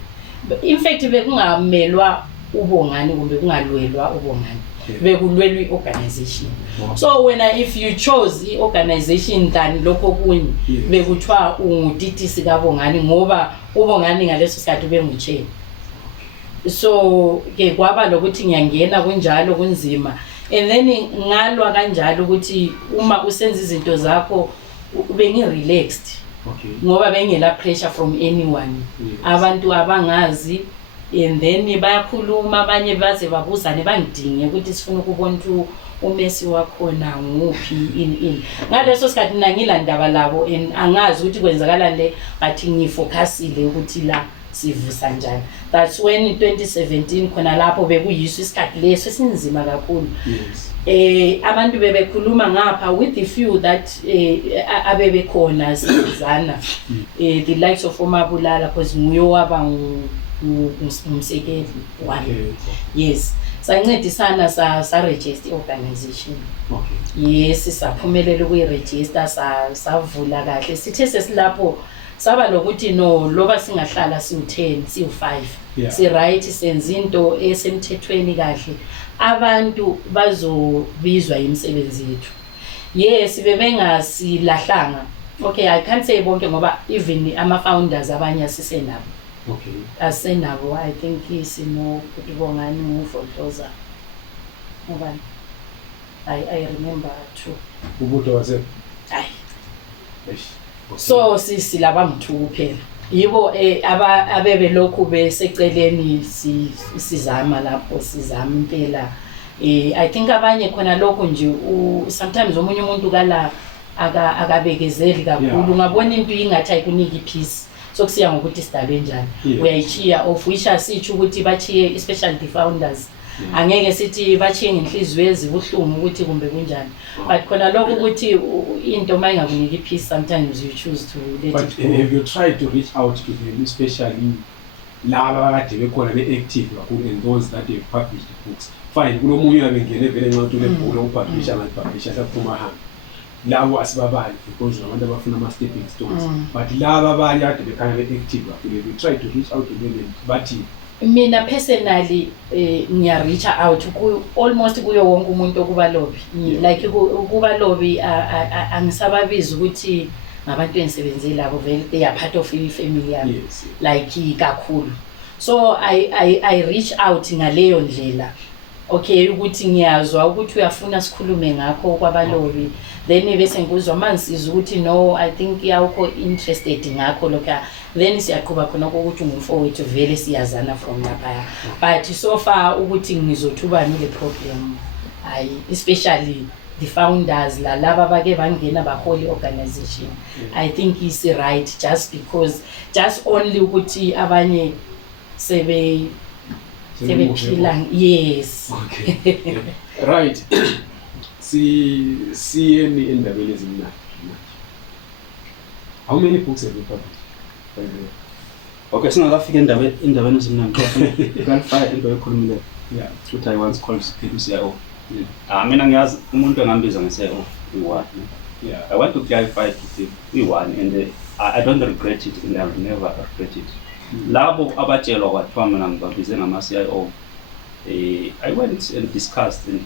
in fact bekungamelwa ubongani kumbe kungalwelwa ubongani bekulwelwa iorganization. So if you chose iorganization than lokho kunye bekuthiwa ungutitisi kabongani ngoba ubongani ngaleso sikhathi benguchair. So ke kwaba lokuthi ngiyangena kunjalo kunzima. And then ngalwa kanjalo ukuthi uma usenza izinto zakho bengi-relaxed ngoba bengela pressure from anyone. Abantu abangazi and then bayakhuluma abanye baze babuzane bangidinge ukuthi sifuna ukubona ukuthi uMessi wakhona nguphi in ngaleso sikhathi mina ngilandaba labo and angazi ukuthi kwenzakalani le but ngifocusile ukuthi la sivusa njani. That's when 2017 khona lapho bekuyiso isikhathi leso sinzima kakhulu. Abantu bebekhuluma ngapha with the few that abebe khona sizana the likes of Omabulala because nguyo waba umsekeli one. Yes sancedisana sa register organization. Yes saphumelela ukuyiregister savula kahle sithe sesilapho saba lokuthi no loba singahlala siwu10 siwu5 si right senza into esemthethweni kahle abantu bazobizwa imisebenzi yethu. Yes bebengasilahlanga. I can't say bonke ngoba even ama founders abanye asisenabo. Asenabo I think isimo Bhutibongani nguFodloza ngoba I remember too. Ubudo wase so silaba mthu kuphela yibo abebe lokhu beseceleni sizama lapho sizama impela. I think abanye khona lokho nje sometimes omunye umuntu kala akabekezeli kakhulu ngabona into ingathi ayikunika ipeace. So kusiya ngokuthi sidalwe njani uyayichiya of which asitsho ukuthi bachiye especially the founders angeke sithi bathenga inhliziyo ezibuhlungu ukuthi kumbe kunjani, but khona lokho ukuthi into mayingakunika ipeace, sometimes you choose to let but it go. have you tried to reach out to them, especially laba kade bekhona be-active kakhulu and those that have published books? Fine, kunomunye abengene vele nxa uthole ibhuku lokupublisha angayipublisha saphuma hambi, labo asibabali because abantu abafuna ama-stepping stones, but laba abanye kade bekhanya be-active kakhulu, have you tried to reach out to them and bathi? Mina personally ngiya-reach out almost kuyo wonke umuntu okuba lobby, like ukuba lobby angisababizi ukuthi ngabantu engisebenze labo vele they are part of i-family yami, Yes. like kakhulu. So I reach out ngaleyo ndlela, okay, ukuthi ngiyazwa ukuthi uyafuna sikhulume ngakho kwabalobi, then bese ngikuzwa mansiza ukuthi no, I think yakho interested ngakho lokho, then siyaqhuba khona ukuthi ngumfowethu vele siyazana from lapha. But so far ukuthi ngizothuba nile problem, especially the founders laba bake bangena baholi organization, I think is right, just because just only ukuthi abanye sebephila. Yes. Okay. Right. Siyeni endabeni ezimnandi. How many books have you published? By the way? Okay, singakafika endabeni ezimnandi. Kanifaya into ekhulumileyo. Yeah. What I once called CIO. Mina ngiyazi umuntu engambiza nge-CIO uyi-1. Yeah. I want to clarify to uyi-1 and I don't regret it and I will never regret it. Labo abatshelwa kwathiwa mina ngibabize ngama-CIO, I went and discussed, and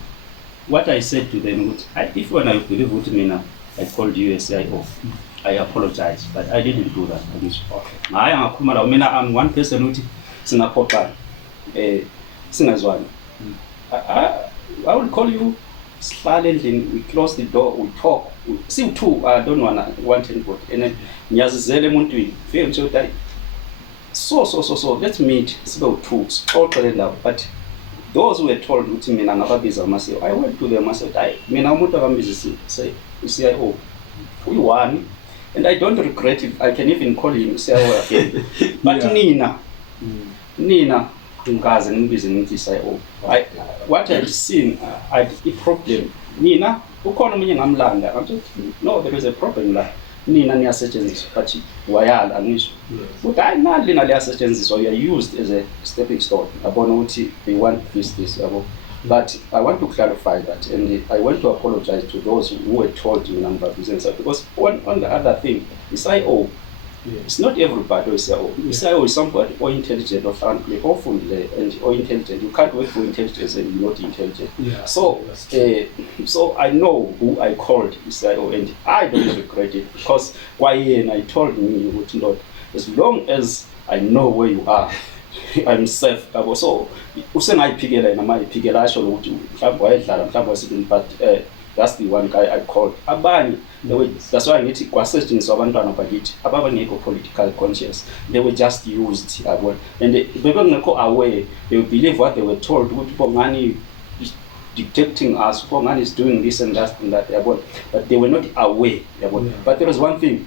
what I said to them, if when I believe ukuthi mina I called you a CIO, I apologize, but I didn't do that. Hayi angakhuluma lawo, mina I'm one person ukuthi singaphoxana singazwani. I will call you, sihlale endlini, we close the door, we talk, see two, I don't want anybody, and ngiyazizela emuntwini fike nje ukuthi so let's meet sibe u2 sixoxe lapho. But those who were told ukuthi mina ngababiza ngama-CIO, I went to them, I said hayi mina umuntu akambiza i-CIO uyi-1 and I don't regret it. I can even call him CIO again. But Yeah. Nina ngikaze ngibize ngithi CIO. What I've seen, i-problem nina ukhona umunye ngamlanda, I'm just, no, there is a problem la. Nina niyasetshenziswa but wayala angisho but hayi nali naliyasetshenziswa, you are used as a stepping stone. Abona ukuthi they want this yabo. But I want to clarify that, and I want to apologize to those who were told mina ngibabize, because on the other thing, CIO, it's not everybody who is CIO. CIO is somebody or intelligent or frankly or fundle and or intelligent. You can't work for intelligence and you're not intelligent. Yeah. So I know who I called CIO and I don't regret it, because I told me, Lord, as long as I know where you are, I'm safe. So usengayiphikela nama iphikela asho ukuthi mhlawumbe wayedlala mhlawumbe wasibini, but that's the one guy I called. Abanye that's why ngithi kwasetshenziswa abantwana bakithi ababangekho political conscious, they were just used and bebengekho aware. They would believe what they were told ukuthi Bongani is dictating us, Bongani is doing this and that and that, but they were not aware. But there was one thing,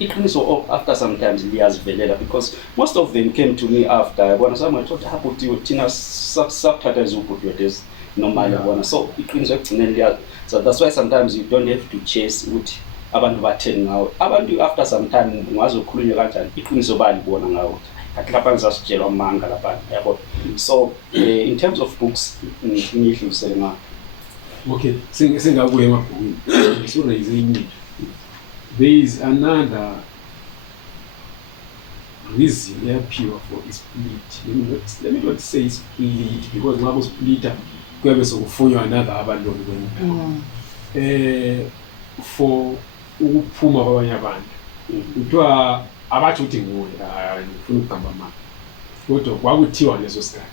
iqiniso after sometimes liyazivelela, because most of them came to me after yabona some I thought ukuthi thina subtithe izubhudwethes normal yabona. So iqiniso ekugcineni liyazi. So that's why sometimes you don't have to chase ukuthi abantu batheni ngawe. Abantu after some time ungazokhulunywa kanjani iqiniso balibona ngawe. Kathi lapha ngizasitshelwa amanga lapha yabo. So in terms of books ngidlulisele ngakho. Okay, singabuye emabhukwini. So raising, there is another reason appeal for a split. Let me not say split, because ngabe splitter kuyabe sokufunywa another abalobi kwenye. For ukuphuma kwabanye abantu. Kuthiwa abathi ukuthi nguwe, ngifuna ukugamba mama. Kodwa kwakuthiwa leso sikhathi.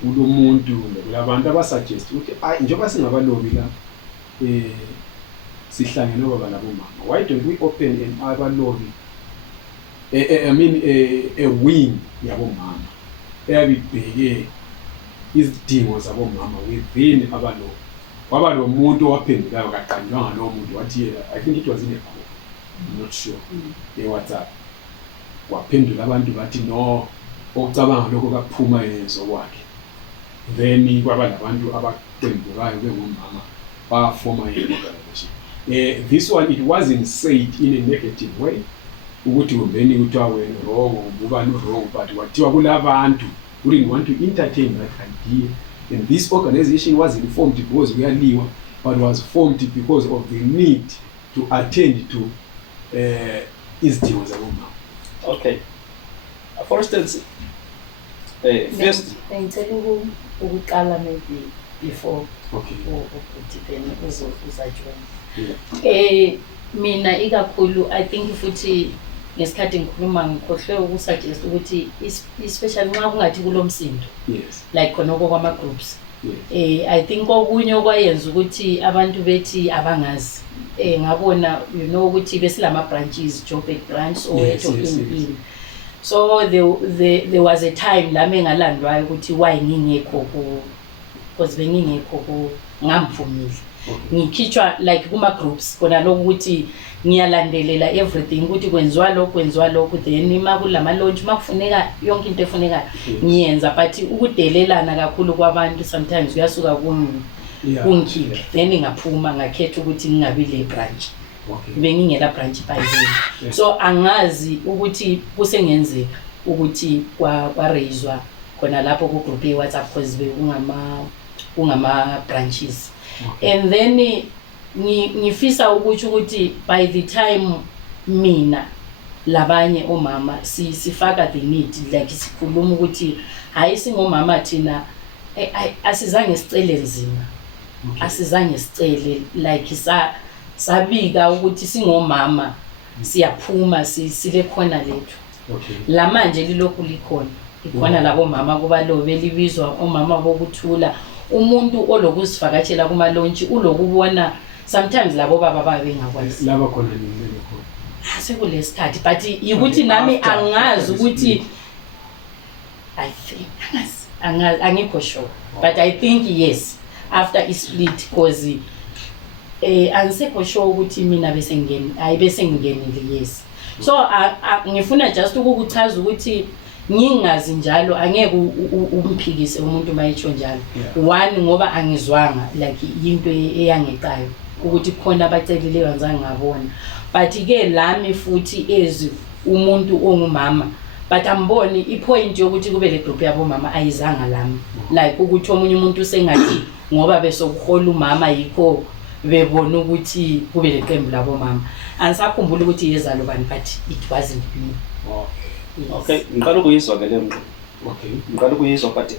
Kulo muntu kulabantu abasuggest ukuthi njengoba singabalobi la sihlangene baba labo mama, why don't we open an abalobi, I mean a wing yabo mama eyabibheke izidingo zabo mama within abalobi. Kwaba lo muntu owaphendulayo kaqanjwanga lo muntu wathi I think it was in a group, I'm not sure, WhatsApp, waphendula abantu bathi no, okucabanga lokho kaphuma yenzo kwakhe. then kwaba labantu abaqembukayo bengomama bafoma i-organization. This one, it wasn't said in a negative way ukuthi kumbeni kuthiwa wena wrong ubani wrong, but kwathiwa kulabantu who didn't want to entertain that idea, and this organization wasn't formed because kuyaliwa, but was formed because of the need to attend to izidingo zabomama. Okay. For instance, first ngicela ukuqala maybe before Okay. ukuthi then uzajoin. Yeah. Mina ikakhulu I think futhi ngesikhathi ngikhuluma ngikhohlwe ukusuggest ukuthi especially nxa kungathi kulomsindo, Yes. like khona kwama groups, Yes. I think okunye okwayenza ukuthi abantu bethi abangazi, ngabona you know ukuthi besilama branches, Joburg branch Yes, or yes, in yes. so there was a time la mengalandwayo ukuthi why ngingekho because bengingekho ngamphumile. Okay. Ngikhitshwa like kuma groups kona lokuthi ngiyalandelela everything ukuthi kwenziwa lokho then makulama launch makufuneka yonke into efuneka ngiyenza, but ukudelelana kakhulu kwabantu sometimes kuyasuka kungikhiphe, then ngaphuma ngakhetha ukuthi ngingabi le branch. Okay. Bengingela branch by then. So angazi ukuthi kusengenzeka ukuthi kwa raiswa khona lapho ku group ye WhatsApp because kungama branches. Okay. And then ngifisa ukuthi by the time mina labanye omama sifaka the need, like sikhuluma ukuthi hayi singomama thina asizange sicele nzima. Okay. Asizange sicele like sabika ukuthi singomama siyaphuma sile khona lethu. Okay. La manje lilokhu likhona labo mama kuba lobe libizwa omama bokuthula, umuntu olokusivakatshela kuma launch ulokubona sometimes labo baba babe ngakwazi laba khona nini khona sekulesikhathi, but ukuthi nami angazi ukuthi I think angikho sure, but I think yes after is split because angisekho sure ukuthi mina bese ngingenile. Yes, so ngifuna just ukukuchaza ukuthi ngingazi njalo angeke umphikise umuntu mayitsho njalo. One ngoba angizwanga like into eyangeqayo ukuthi khona abacelile banzange ngabona, but ke lami futhi ezi umuntu ongumama, but amboni ipoint yokuthi kube le group yabo mama ayizanga lami, like ukuthi omunye umuntu sengathi ngoba besokuhola umama yikho bebona ukuthi kube le qembu labo mama. Angisakhumbula ukuthi yezalo bani, but it wasn't me. Okay, ngiqala ukuyizwa ke le mntu. Okay. Ngiqala ukuyizwa, but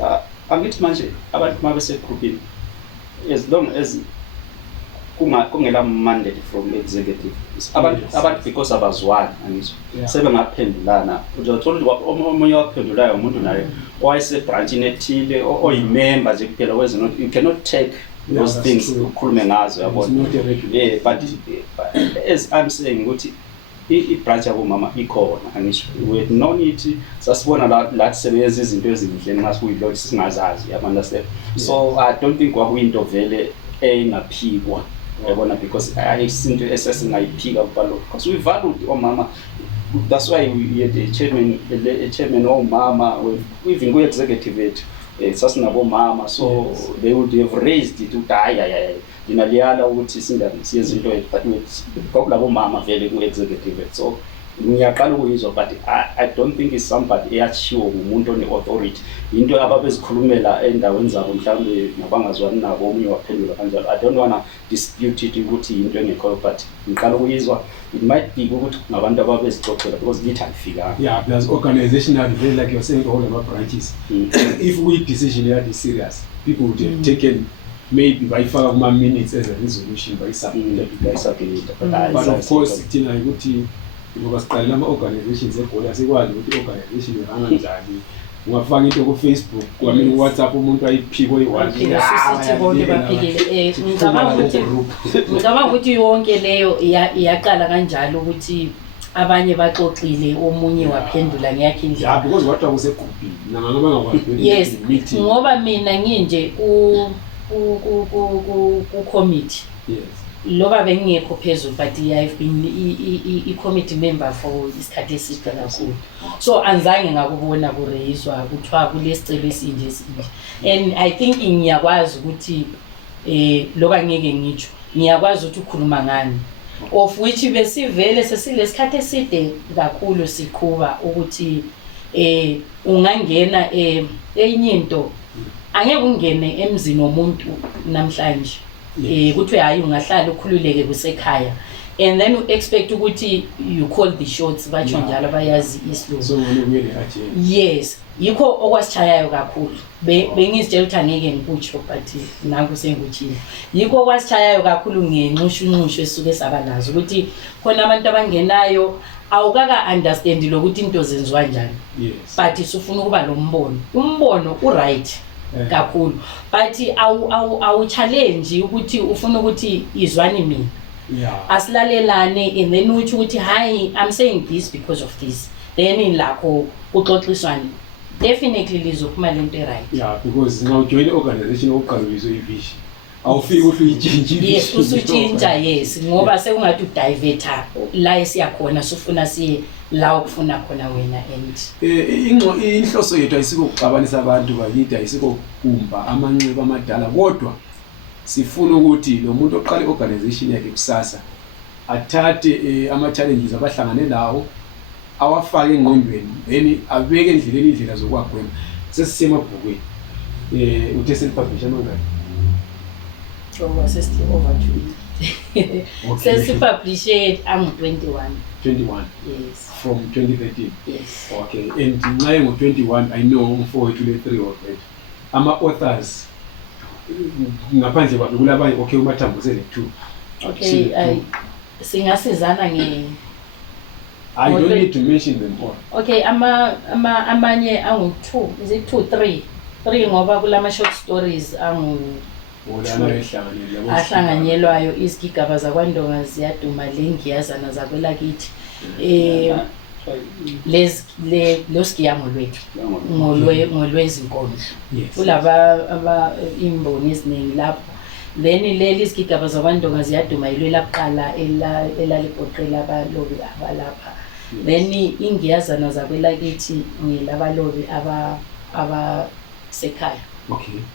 angithi manje abantu mabese groupini as long as kungela mandate from executive abantu because abazwani angizo sebengaphendulana, uzothola ukuthi omunye waphendulayo umuntu naye wayese branch ethile oyimember nje kuphela kwezona, you cannot take those things ukhulume ngazo, yabona. But as I'm saying ukuthi i-branch yabo mama ikhona angisho, we no need sasibona la sebenza izinto ezinhle ngasikuyilo singazazi, you understand. So I don't think kwakuyinto vele engaphikwa, yabona, because isinto esesingayiphika kubalo because we value omama. That's why we had a chairman omama, even we executive sasinabo mama, so they would have raised it to die dinaliyala ukuthi siyenza into kwakulabo mama vele ku executive. So ngiyaqala ukuyizwa, but I don't think it's somebody eyachiwo umuntu one authority, into ababezikhulumela endaweni zabo mhlawumbe nabangazwani nabo omunye waphendula kanjalo. I don't wanna dispute it ukuthi into engekho, but ngiqala ukuyizwa it might be ukuthi ngabantu ababezixoxela because lithi ayifika. Yeah, plus organizational very like you're saying all of branches. If we decision here is serious, people would have taken maybe by 5 minutes as a resolution by submit. But of course thina ukuthi ngoba siqala ama organizations egoli sikwazi ukuthi organization irana njani, ungafaka into ku Facebook kwamini WhatsApp umuntu ayiphiko sithi bonke baphikile. Ngicabanga ukuthi yonke leyo iyaqala kanjalo ukuthi abanye baxoxile omunye waphendula ngiyakhe indlela. Yeah, because what was a group nanga bangakwazi. Yes, ngoba mina nginje ku committee. Yes. loba bengekho phezulu but I've been i-committee member for isikhathi eside kakhulu, so anzange ngakubona kureyizwa kuthiwa kulesicelo esinje esinje. And I think ngiyakwazi ukuthi loba ngeke ngitsho ngiyakwazi ukuthi ukhuluma ngani, of which besivele sesilesikhathi eside kakhulu siqhuba ukuthi ungangena enye into angeke ungene emzini womuntu namhlanje kuthi hayi ungahlala ukhululeke kusekhaya and then you expect ukuthi you call the shots batsho njalo bayazi isilungu. So ngeke aje. Yes, yikho okwasichayayo kakhulu. Bengizitshela ukuthi angeke ngikutsho but nanku sengutshile. Yikho okwasichayayo kakhulu ngenxushunxushu esuke sabanazo ukuthi khona abantu abangenayo awukaka understand lokuthi into zenziwa njani. Yes. But isufuna ukuba lo umbono u-right kakhulu but awu challenge ukuthi ufuna ukuthi izwani mina. Yeah. Asilalelane and then uthi ukuthi hi I'm saying this because of this, then lakho uxoxiswana definitely lizophuma lento right. Yeah, because now join organization oqala uyizwe ivision awufiki ukuthi uyitshintshe. Yes, usutshintsha yes ngoba sekungathi udivert la esiyakhona sufuna siye la ukufuna khona wena and inhloso yethu ayisikokuxabanisa abantu bakithi, ayisikokumba amanxeba amadala, kodwa sifuna ukuthi lo muntu oqala iorganization yakhe kusasa athathe ama-challenges abahlangane lawo awafake engqondweni then abeke endleleni indlela zokwagwema. Sesisemabhukweni uthe selipublisha mangaki? Sesti over 2 Okay. Sesipublishe angu-21. 21. Yes. From 2013. Yes. Okay, and nxa engu-21 I know umfowethu le-3 already ama-authors ngaphandle kwakhe kulabanye okay uMathambo sele-2. Okay, singasizana I don't need to mention them all. Okay, amanye angu-2, is it 2, 3 ngoba kulama short stories ahlanganyelwayo izigigaba zakwaNdonga ziyaduma lengiyazana zakwelakithi lesigiyango lwethu ngolwezinkomo kulaba imboni eziningi lapho. Then leli izigigaba zakwaNdonga ziyaduma ilwelakuqala elaligoqela abalobi abalapha. Then ingiyazana zakwelakithi ngilabalobi abasekhaya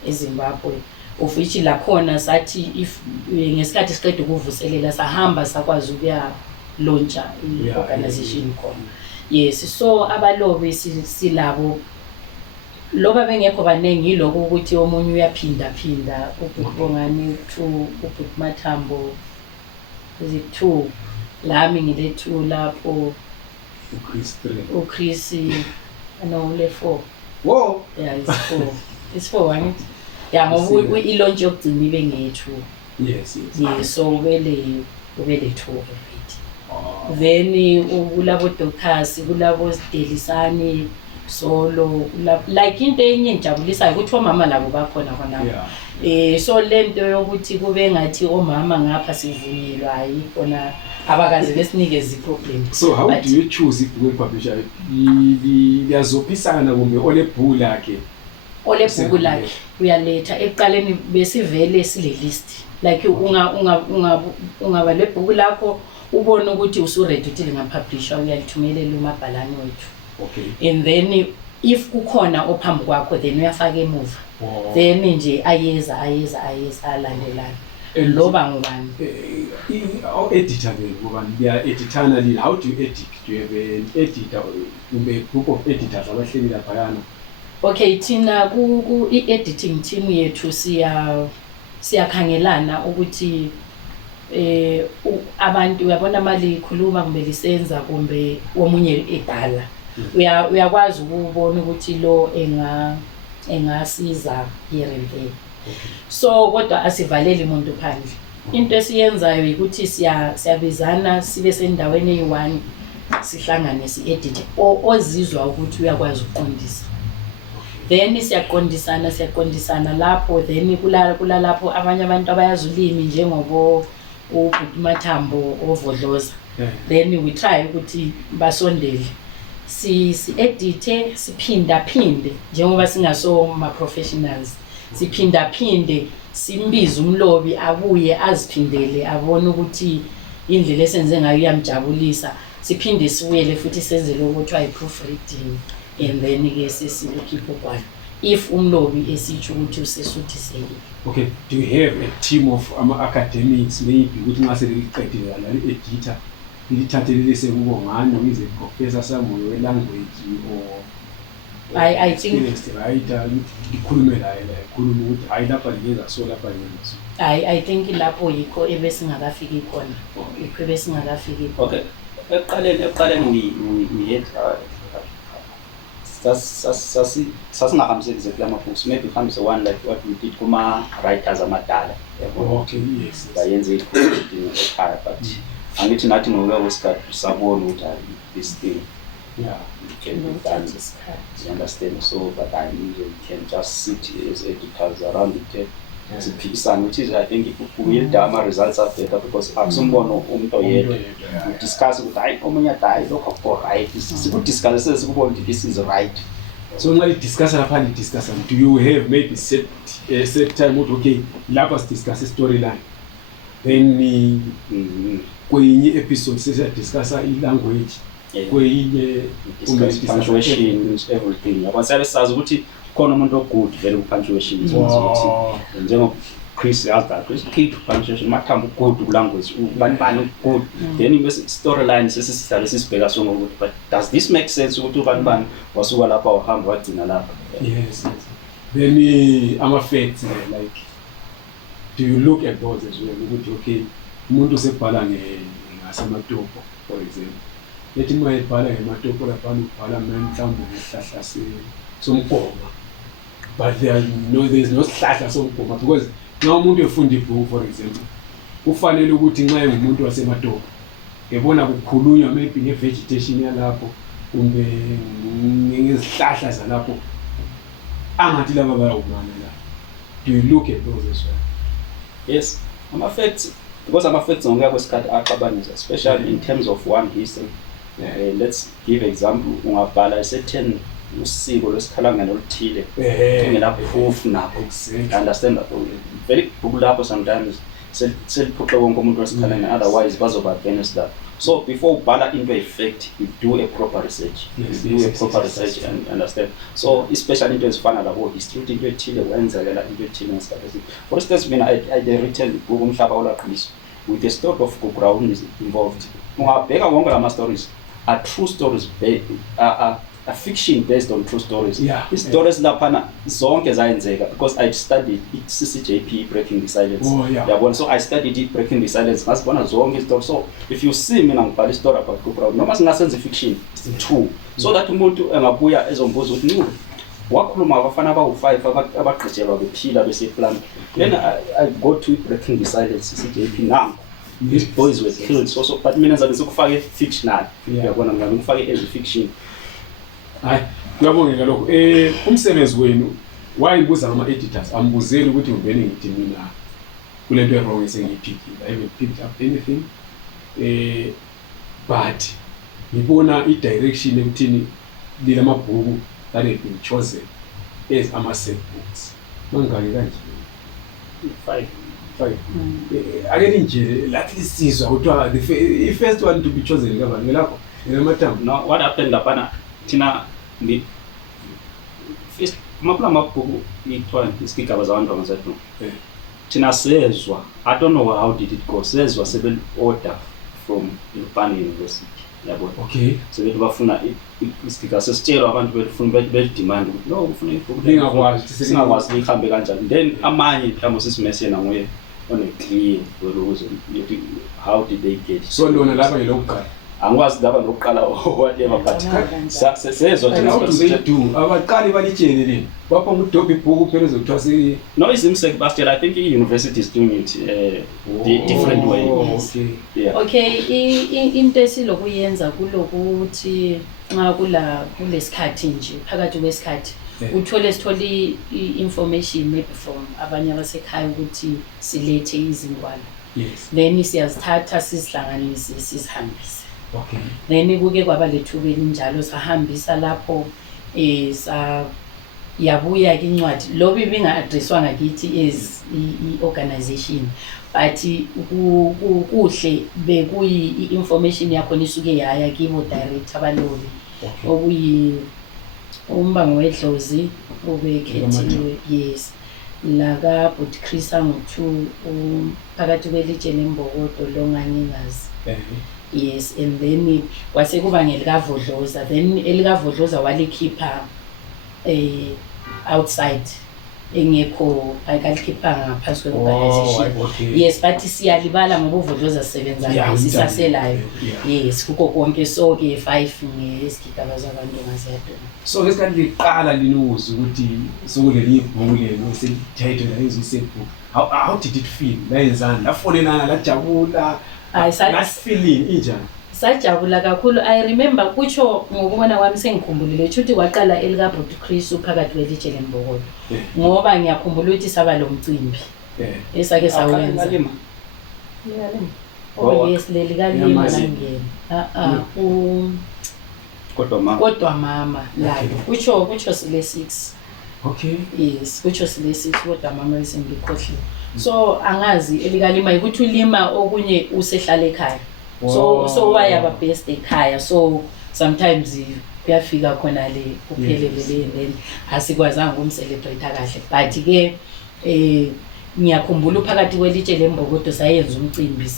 eZimbabwe, of which lakhona sathi if ngesikhathi siqeda ukuvuselela sahamba sakwazi ukuya launcha i-organization khona. Yes, so abalobi silabo loba bengekho banengi yiloko ukuthi omunye uyaphinda ubongani 2 ubhuti Mathambo zi2 lami ngile 2 lapho uChris no le 4. Whoa. Yeah, it's 4 right? Yeah, ngoba i-launch yokugcina ibe nge2. Yes. Yes, so ubele 2 already. Then kulabo Doctors, kulabo Delisani solo like into enye enjabulisayo ukuthi omama labo bakhona khona. So lento yokuthi kube ngathi omama ngapha sivunyelwa ayikona abakazi besinikeza iproblem. So how do you choose ibhuku publisher? Liyazophisana kumbe olebhuku lakhe? Olebhuku lakhe uyaletha eqaleni besivele sile list like ungaba lebhuku lakho ubone ukuthi usuready ukuthi lingapublisha uyalithumelela umabhalani wethu. Okay. And then if kukhona ophambi kwakho then uyafaka emuva. Then nje ayeza alandelana. Loba ngubani. Editor ngubani? They editana lini? How do you edit? Do you have an editor kumbe a group of editors abahleli laphayana? Okay, thina ku editing team yethu siyakhangelana ukuthi abantu uyabona mali khuluma kumbe lisenza kumbe omunye edala. Uyakwazi ukubona ukuthi lo engasiza here and there. So kodwa asivaleli umuntu phandle. Into esiyenzayo ukuthi siyabizana sibe sendaweni eyi1 sihlangane si-edit ozizwa ukuthi uyakwazi ukuqondisa. Then siyaqondisana lapho then kulalapho abanye abantu abayazi ulimi njengobo ubhuti Mathambo ovodloza. Then we try ukuthi basondele si edite siphinda njengoba singaso ma professionals siphindaphinde simbize umlobi abuye aziphindele abone ukuthi indlela esenze ngayo iyamjabulisa, siphinde sibuyele futhi senze lokho kuthiwa i-proofreading, and then-ke sesibukhipha ugwalo if umlobi esitsho ukuthi usesuthisekile. Okay, do you have a team of academics maybe ukuthi nxa seliqedile la editor lithathe lise kubo ngani ize professor somewhere we-language or I think writer ikhulume la ikhulume ukuthi hayi lapha ngeza so lapha ngeza so. I think lapho yikho ebesingakafiki khona. Yikho ebesingakafiki. Okay. Eqaleni we had sasingahambiseki exactly ama-books, maybe hambise one like what we did kuma-writers amadala. Okay, yes. Bayenze i-proofreading ekhaya, but angithi nathi ngokuya kwesikhathi sabona ukuthi this thing can be done. You understand? So, but I mean, we can just sit as editors around the table. Siphikisana, which is I think will dama results are better because akusumbono umuntu oyedwa. We discuss ukuthi hayi omunye hayi lokho akho right. Sikudiscuss sikubona ukuthi this is right. So nxa discuss lapha ni discuss, do you have maybe set time okay lapha si discuss storyline, then kwenye episode sesiya discuss i-language, kwenye punctuation, everything. Yabo sazi ukuthi khona umuntu ogood vele ku-punctuation ukuthi njengo Chris yazi Chris keep punctuation mathamba ugood ku-language ubani good, then bese storyline sesisizale sisibheka sonke ukuthi but does this make sense ukuthi ubani wasuka lapha wahamba wagcina lapha. Yes. Then ama-facts like do you look at those as well ukuthi okay umuntu usebhala ngasematopo for example, lethi uma ebhala ngematopo lapha ubhala mhlawumbe ngehlahla somgoma, but there is no sihlahla somgoma because nxa umuntu efunda ibhuku for example kufanele ukuthi nxa engumuntu wasematopo ebona kukhulunywa maybe nge-vegetation yalapho kumbe ngezihlahla zalapho angathi laba bayawumana la. Do you look at those as well? Yes, ama-facts, because ama-facts ngokuya kwesikhathi axabanisa, especially in terms of one history. Let's give example, ungabhala certain usiko lwesikhalangane oluthile engela proof nakho. Understand that? Very book lapho sometimes seliphuxe wonke umuntu wesikhalangane, otherwise bazoba against that. So before ubhala into effect, you do a proper research. Research and understand. So especially into ezifana labo history, into ethile wenzakela into ethile ngesikhathi. For instance, mina I written book umhlaba olaqiniso with a story of Brown is involved. Ungabheka wonke lama stories are true stories, a fiction based on true stories. Stories laphana zonke zayenzeka because I studied CCJP Breaking the Silence. So I studied it Breaking the Silence. Ngasibona zonke istory. So if you see mina ngibhala story about Brown, noma singasenza fiction, it's true. So that umuntu engabuya ezombuza ukuthi no wakhuluma abafana abawu5 abagqitshelwa bephila beseplan. Then I go to Breaking the Silence CCJP now. These boys were killed. So but mina zabe sokufake fictional. Uyabona ngani ngifake as fiction. Hayi kuyabongeka lokho umsebenzi wenu wayibuza ngama-editors ambuzeli ukuthi uvele ngithi mina kule nto wrong esengiyiphikile, I haven't picked up anything but ngibona i-direction ekuthini lilamabhuku that have been chosen as ama-set books mangaki kanje 5 ake nje lathi lisizwa kuthiwa the first one to be chosen kabani lapho ngelamathambo. No, what happened lapana thina first mapula mabhuku ithiwa isigigaba zabantu abangazethu thina sezwa, I don't know how did it go, sezwa sebel order from Lupane University yabo. Okay, sebethi bafuna isigigaba sesitshela abantu befuna bedemand ukuthi no ufuna ibhuku lingakwazi singakwazi lihambe kanjani, then amanye mhlawumbe sisimesena nguye on a clear how did they get it. So lona lapha ngelokuqala angikwazi laba lokuqala whatever but sezwa thina abaqali balitshele leni bapha ngudobha ibhuku phela ezokuthiwa si no isimsek bastel. I think i-university is doing it different way. Okay, into esilokuyenza kulokuthi nxa kulesikhathi nje phakathi kwesikhathi sithole i-information maybe from abanye abasekhaya ukuthi silethe izingwalo. Yes. Then siyazithatha sizihlanganise sizihambise. Okay. Then kuke kwaba lethuba elinjalo sahambisa lapho yabuya ke incwadi lobi ibinga-addresswa ngakithi as i-organization but kuhle bekuyi-information yakhona isuke yaya kibo direct abalobi okuyi umbango wedlozi ubekhethiwe yes la kaButi Chris angu-2 phakathi kwelitshe nembokodo lo ngangingazi yes and then kwase kuba ngelikaVodloza then elikaVodloza walikhipha outside engekho ayikalikhipha ngaphansi kwe-organization yes but siyalibala ngoba uVodloza sisebenza sisaselayo yes kuko konke so-ke 5 ngesigigaba zabantu ngaziyadona so ngesikhathi liqala linuza ukuthi sokuleli ibhuku lelo selithethwe layenza iSetBook how did it feel layenzani lafonelana lajabula that feeling injani sajabula kakhulu I remember kutsho ngokubona kwami sengikhumbulile ukuthi waqala elikaButi Chris phakathi kwelitshe lembokodo ngoba ngiyakhumbula ukuthi saba lo mcimbi esake sawenza oh yes leli kalima ngiyena kodwa mama layo kutsho sile 6 okay yes kutsho sile 6 kodwa mama isengikhohle so angazi elikalima ukuthi ulima okunye usehlala ekhaya so wayaba best ekhaya so sometimes kuyafika khona le kuphelelele then asikwazanga ukumcelebrate kahle but ke ngiyakhumbula phakathi kwelitshe lembokodo sayenza umcimbi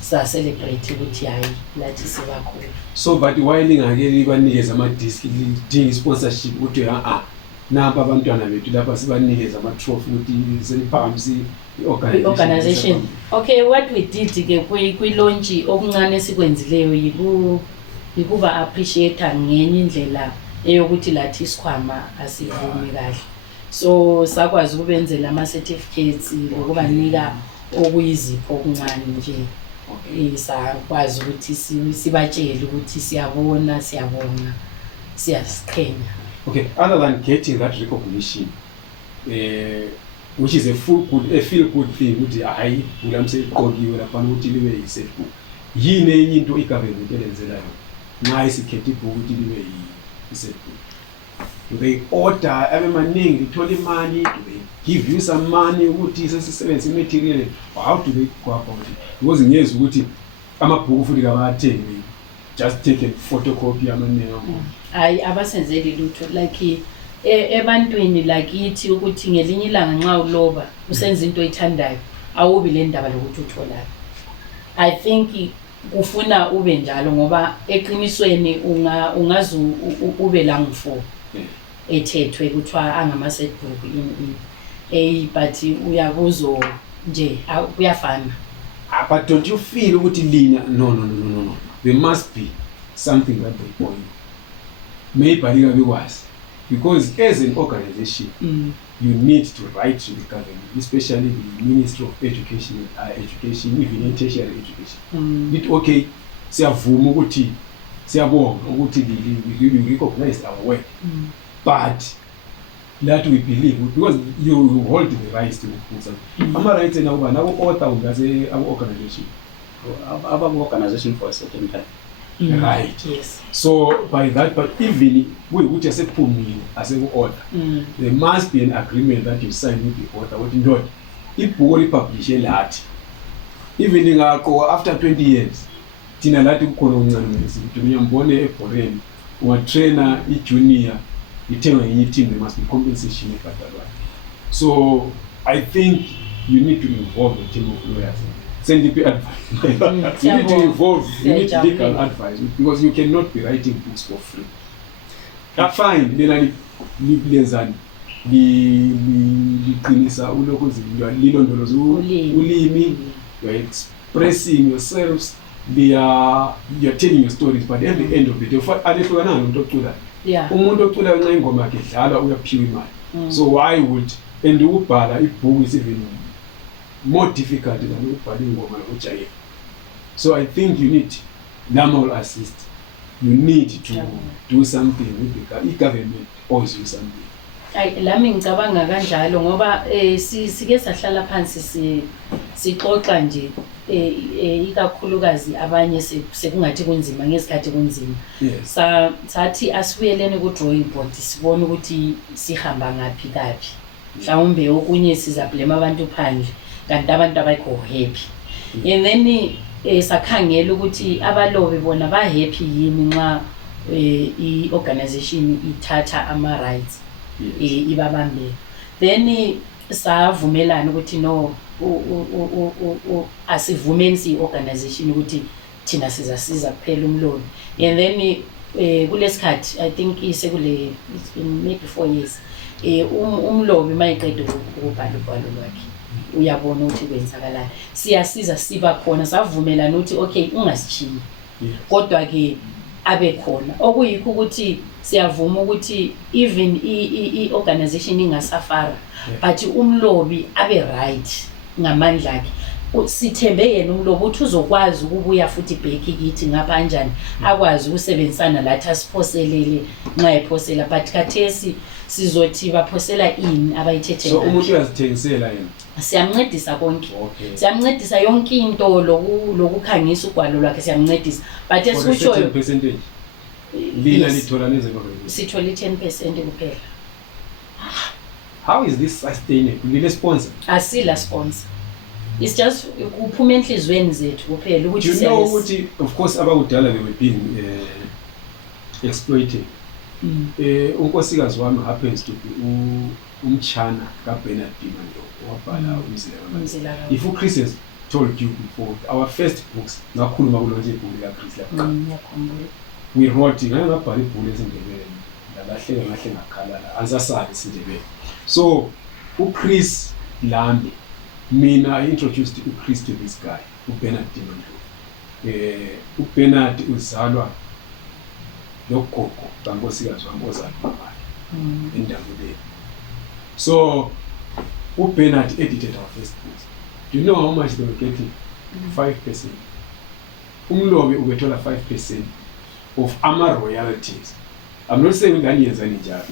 sa celebrate ukuthi hayi lathi sibakhulu so but why lingake libanikeza ama disc lidinga sponsorship ukuthi napa abantwana bethu lapha sibanikeza ama trophy ukuthi seliphakamise i-organization okay what we did ke kwi launch okuncane sikwenzileyo yikuba appreciate ngenye indlela eyokuthi lathi isikhwama asivumi kahle so sakwazi ukubenzela ama certificates ngokubanika okuyizipho okuncane nje sakwazi ukuthi sibatshele ukuthi siyabona siyabonga siyasiqhenya okay other than getting that recognition which is a feel good thing ukuthi hayi ibhula mseqokiwe lapha ukuthi libe yiSetBook yini enye into igovernment elenzelayo nxa isikhethe ibhuku ukuthi libe yiSetBook they order abemaningi lithola imali they give you some money ukuthi sesisebenzisa material how do they go about it because ngiyeza ukuthi amabhuku futhi kabathengi just take a photocopy amaningi hayi abasenzeli lutho like ebantwini lakithi ukuthi ngelinye ilanga nxa uloba usenza into oyithandayo awubi le ndaba lokuthi utholayo I think kufuna ube njalo ngoba eqinisweni ungazi ube la ngu4 ethethwe kuthiwa angama SetBook but uyakuzo nje kuyafana but don't you feel ukuthi lina no there must be something that they point maybe alikabikwasi because as an organization you need to write to the government, especially the Ministry of Education, even in tertiary education. It okay, siyavuma ukuthi siyabonga ukuthi we recognize our work, but that we believe because you hold the rights to do something. Am I right now? Now, author ungase our organization, our organization for a certain time. Right. Yes. So by that, but even we just say phumile as an author, there must be an agreement that you sign with the author. What not? Ibhuku lipublishe lathi. Even ngakho after 20 years, thina lathi kukhona uncane nesithi ngiyambone eBoreni, ungatrainer ijunior, ithengwe ngenye team, there must be compensation ebhadalwayo. So I think you need to involve the team of lawyers. Send advice. You need to involve, you need legal advice because you cannot be writing books for free. Fine, then lenzani liqinisa ulokhu lilondoloza ulimi, you are expressing yourselves, you're telling your stories, but at the end of the day alehlukananga nomuntu oculayo. Umuntu oculayo nxa ingoma yakhe idlala uyaphiwa imali. So why would and ukubhala ibhuku is even more difficult than ukubhala ingoma nokujayiva. So I think you need normal assist. You need to do something with the government owes you something. Lami ngicabanga kanjalo ngoba sike sahlala phansi sixoxa nje ikakhulukazi abanye sekungathi kunzima ngesikhathi kunzima. Yes. Sathi asibuyeleni ku drawing board sibone ukuthi sihamba ngaphi kaphi. Mhlawumbe okunye sizablame abantu phandle kanti abantu abayikho happy. And then sakhangela ukuthi abalobi bona ba happy yini nxa i-organization ithatha ama rights ibabambe. Then savumelana ukuthi no asivumeni si-organization ukuthi thina sizasiza kuphela umlobi. And then kulesikhathi I think sekule maybe 4 years umlobi mayiqeda ukubhala ubhalo lwakhe uyabona ukuthi kwenzakalani, siyasiza siba khona, savumelana ukuthi okay ungasichiyi kodwa ke abe khona. Okuyikho ukuthi siyavuma ukuthi even i-organization ingasafara but umlobi abe right ngamandla akhe. Sithembe yena umlobi uthi uzokwazi ukubuya futhi back kithi ngabanjani akwazi ukusebenzisana lathi asiphoselele nxa ephosela, but khathesi sizothi baphosela ini abayithethe. So umuntu uyazithengisela yena, siyamncedisa konke. Okay. Siyamncedisa yonke into lokukhangisa ugwalo lwakhe siyamncedisa, but esikutshoyo percentage lina lithola nezinto sithola 10% kuphela. How is this sustainable? Lile sponsor? Asila sponsor. It's just kuphuma enhlizweni zethu kuphela ukuthi you know ukuthi of course abakudala they were being exploited. Unkosikazi wami happens to be umchana kaBernard Dimando wabhala umzila. If uChris has told you before, our first books ngakhuluma kulonje ibhuku likaChris lapha. We wrote ngabhala ibhuku lesindebele ngalahleka ngahle ngakhala ansasabi isindebele. So uChris Lambi, mina I introduced uChris to this guy, uBernard Dimando. uBernard uzalwa logogo kankosikazi wami ozalwa endabuleni. So uBernard edited our first book. Do you know how much they were getting? 5%. Umlobi ubethola 5% of ama royalties. I'm not saying that yenza njalo.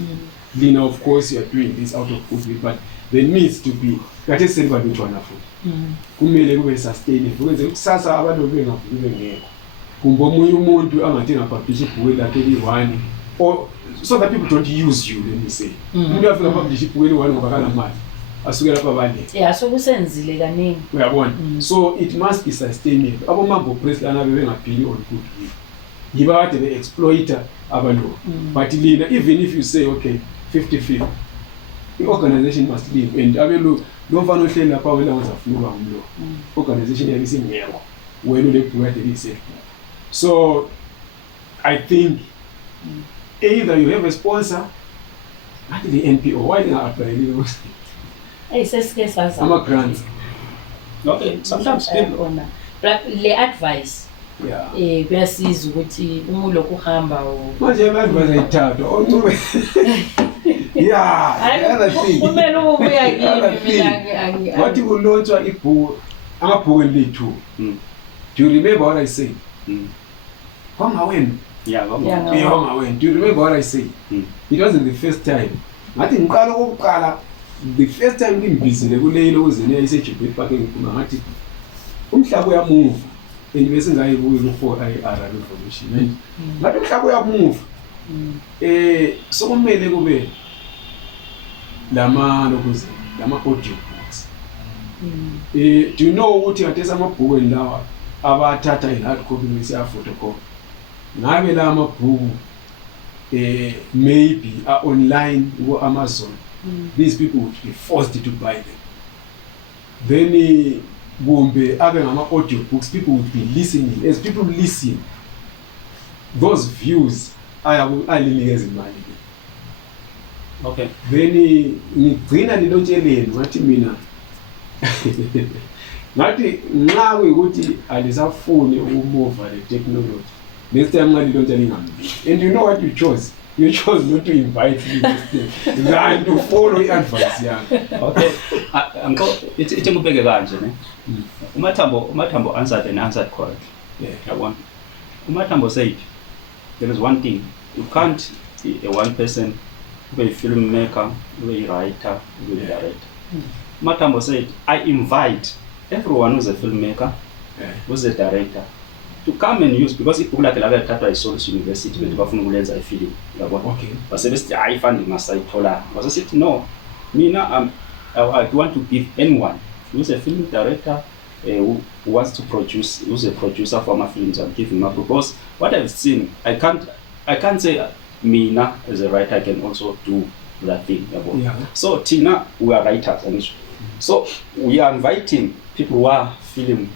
Lina of course you are doing this out of goodwill, but there needs to be kathi selba lutwana futhi. Kumele kube sustainable. Kwenze kusasa abalobi bengavuke ngekho. Kumbe omunye umuntu angathi ngapublish ibhuku lakhe li1 or so that people don't use you, let me say. Umuntu afika publish ibhuku li1 ngoba kana mali. Asuke lapha bale. Yeah, so kusenzile kaningi. Uyabona? So it must be sustainable. Abo mambo press lana bebengaphili on goodwill. Yiba kade be exploiter abantu. But lina even if you say okay 50-50, the organization must live, and abelo lo mfana ohleli lapha wena uzafuna umlo. Organization yakisingeko. Wena le bhuku kade lisafe. So I think either you have a sponsor at the NPO, why they are applying Hey, sesike saza. ama grants. Okay, sometimes people le advice Yeah. kuyasiza ukuthi uma lokhu uhamba Manje abantu bazayithatha oncube. Yeah, the other thing. kumele ubuya kimi mina Wathi kulotshwa ibhuku amabhuku elethu. Do you remember what I said? Homa wena. Yeah, Homa wena. Do you remember what I said? It wasn't the first time. Ngathi ngiqala ukuqala the first time ngimbizile kuleyilo uzene iseJubek Park ngikhuluma ngathi umhlaba uyamove and bese ngayibuza for IR information. Ngathi umhlaba uyamove. Sokumele kube lama audio books. Do you know ukuthi kade samabhuku lawa abathatha i-hard copy bese photocopy? Ngabe la amabhuku maybe are online or Amazon. These people would be forced to buy them. Then kumbe abe ngama audio books, people would be listening. As people listen, those views ayalinikeza imali. Okay. Then ngigcina lilotsheleni ngathi mina ngathi nxa ukuthi alisafuni ukumova le technology, next time ngalilontsha lingambi. And you know what you chose? You chose not to invite me than to follow advice yami. Okay. Anko ithi ngibeke kanje ne. Umathambo answered correctly. Yeah. Yabona. Umathambo said there is one thing, you can't be a one person, be a filmmaker, be a writer, be a director. Umathambo said I invite everyone who's a filmmaker, who's a director, to come and use, because ibhuku lakhe lake lithathwa yiSolis University bethi bafuna ukulenza ifilimu yabona. Okay. Basebesithi hayi funding masayithola. Basesithi no, mina I want to give anyone who's a film director who wants to produce, who's a producer for my films, I'm giving my, because what I've seen, I can't say mina as a writer I can also do that thing. Yeah. So Tina, we are writers, and so we are inviting people who are film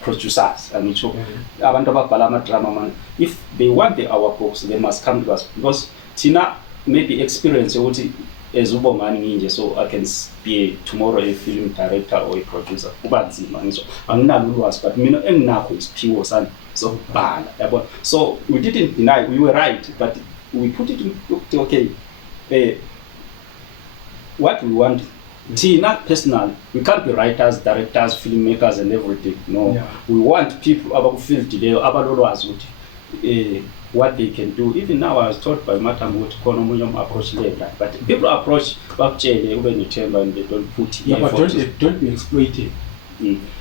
producers, and abantu ababhala ama-drama man. If they want our books, they must come to us, because Tina maybe experience ukuthi as ubongani nginje, so I can be tomorrow a film director or a producer. Kuba nzima ngisho anginalo ulwazi, but mina enginakho isiphiwo sami sokubhala yabo. So we didn't deny, we were right, but we put it in, okay, what we want. Tina personally, we can't be writers, directors, filmmakers and everything. No, yeah. We want people abakufeel delay, abalolwazi ukuthi what they can do. Even now I was taught by Matam what konomunyom approach later, but people approach bakutshele ube nethemba and they don't put yeah, but don't be exploited.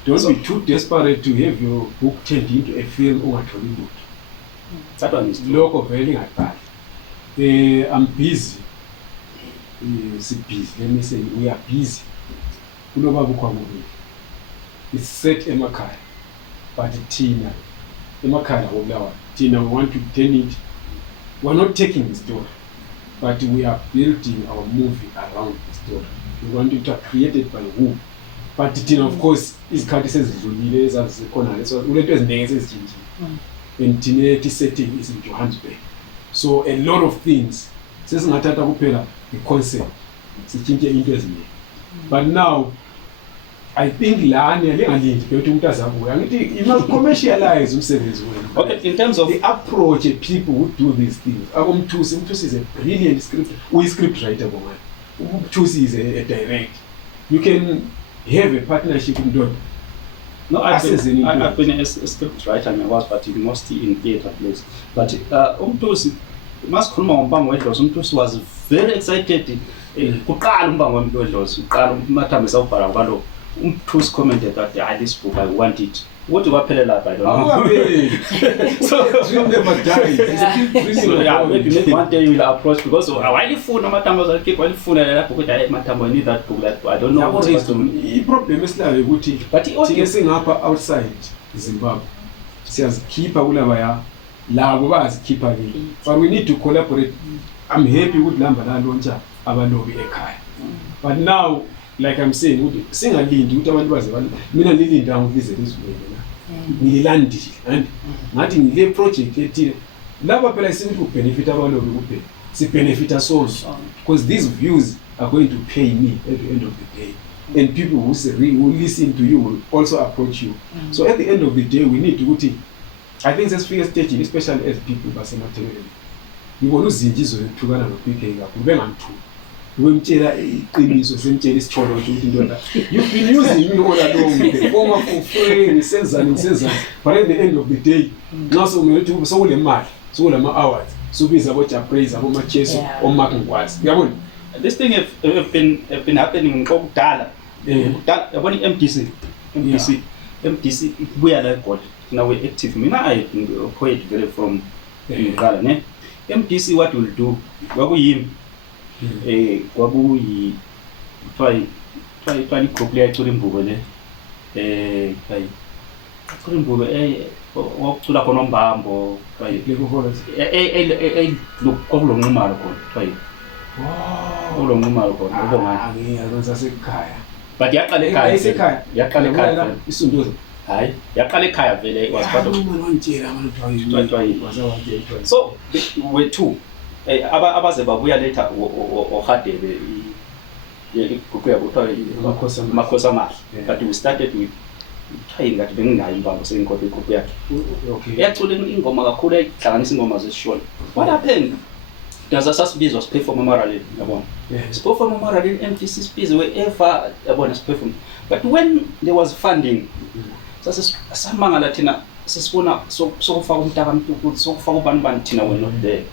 Don't be too desperate to have your book turned into a film or a Hollywood. That one is local very bad. I'm busy. Busy. Let me say we are busy. It's set emakhaya, but Tina emakhaya obulawa. Tina, we want to turn it. We're not taking the story, but we are building our movie around the story. We want it to be created by who? But Tina, of course, is khadisezidlulile ezazikhona. So uletwe ezinenge ezinje. And Tina setting is in Johannesburg. So a lot of things. Sesingathatha kuphela the concept. Sichinje into ezinye. But now I think lani lingalindi ukuthi umuntu azabuya. Ngithi you must commercialize umsebenzi wenu. Okay, in terms of the approach of people who do these things. Umthusi is a brilliant script. Script writer bomani. Umthusi is a director. You can have a partnership with Don. no, I've been a script writer and I was, but mostly in theater plays. But Umthusi masikhuluma ngombango wedlozi, Umthusi was very excited. Kuqala umbango wedlozi, uqala uMathamba esawubhala ngalo. Umthusi commented that this book I want it. What do I pay lapha? I don't know. So dream never dies. So yeah, maybe one day you will approach, because why the phone Mathamba uzakhe kwalifuna la book that Mathamba need that book that I don't know what is the problem is like ukuthi but thike singapha outside Zimbabwe siyazikhipha kulabaya labo bazikhipha ke, but we need to collaborate. I'm happy with lamba la launcher abalobi ekhaya, but now like I'm saying ukuthi singalindi ukuthi abantu baze mina ngilinda ngivize lezibuyele la ngilandile and ngathi ngile project ethile laba phela isithi ubenefit abalobi kuphela si benefit us also, because these views are going to pay me at the end of the day, and people who listen to you will also approach you. So at the end of the day we need to I think this first stage, especially as people basemathekeni ngibona uzinjizo yokuthukana noPK kakhulu bengamthuki wemtshela iqiniso semtshela isitholo ukuthi indoda you've been using me all along the former for free ngisenzani but at the end of the day nxa sokumele ukuthi sokule mali sokulama hours sobiza abo Japraise abo Macheso oMark Ngwazi uyabona this thing have been happening ngokudala yabona MDC ibuya la eGoli now we active. Mina I poet very from Ngqala ne MDC what will do kwakuyimi kwakuyi try group le icula imbuko le icula imbuko wakucula khona uMbambo kwakulonqumalo khona kulonqumalo khona ubongani ngiyazenza sekhaya but yaqala ekhaya isunduzo hayi yaqala ekhaya vele was part of so we two abaze babuya later oHadebe igroup yabo kuthiwa Makhosi Amahle, but we started with trying ngathi benginayo imbambo sengikhope igroup yakhe yacula ingoma kakhulu ayihlanganisa ingoma zesisholo. What happened? Sasibizwa siperform ama-rally yabona, siperform ama-rally MDC sibizwe wherever yabona siperform, but when there was funding sasamangala thina sesibona sokufaka umntaka mntu sokufaka ubani thina were not there.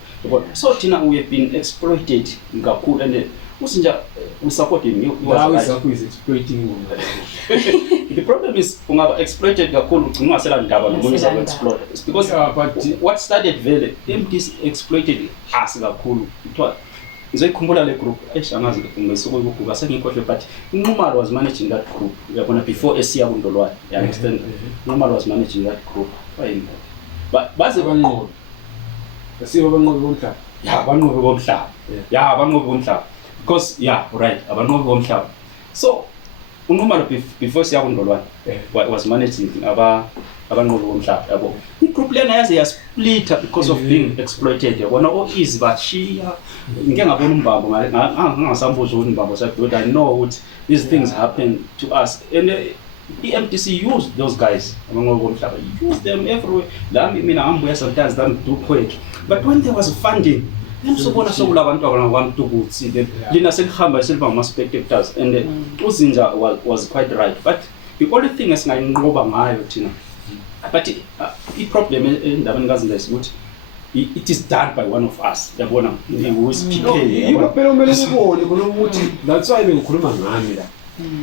So thina we have been exploited kakhulu, and usinja we support him. Now is exploiting. The problem is ungaba exploited kakhulu ugcina ungasela ndaba nomunye uzabe exploited. It's because what started vele MTs exploited us kakhulu. Kuthiwa ngizoyikhumbula le group angazi ngesuku lokugrupa sengikhohle, but Nxumalo was managing that group. Uyabona before esiya kuNdolwane, you understand? Nxumalo was managing that group. Fine. But baze banqobe. Asibo banqobe bomhlaba. Yeah, banqobe bomhlaba. Yeah, banqobe bomhlaba. Because right, abanqobe bomhlaba. So uNxumalo before siya kuNdolwane was managing abanqobe bomhlaba yabo. Igroup lena yaze yasplit because of being exploited. Yabona easy bashiya. Ngike ngabona umbambo ngangasambuza ukuthi umbambo sadoda. I know what these things happen to us, and the MTC used those guys. Used them everywhere. Mina ngambuya sometimes do quick. But when there was funding, then sobona sokula abantu abantu ukuthi lina sekuhamba silba ama spectators, and uzinja was quite right. But the only thing esingayinqoba ngayo thina, but the problem endabeni kaZinda ukuthi it is done by one of us. Yabona who is PK. Phela umele ubone khona ukuthi that's why bengikhuluma ngami la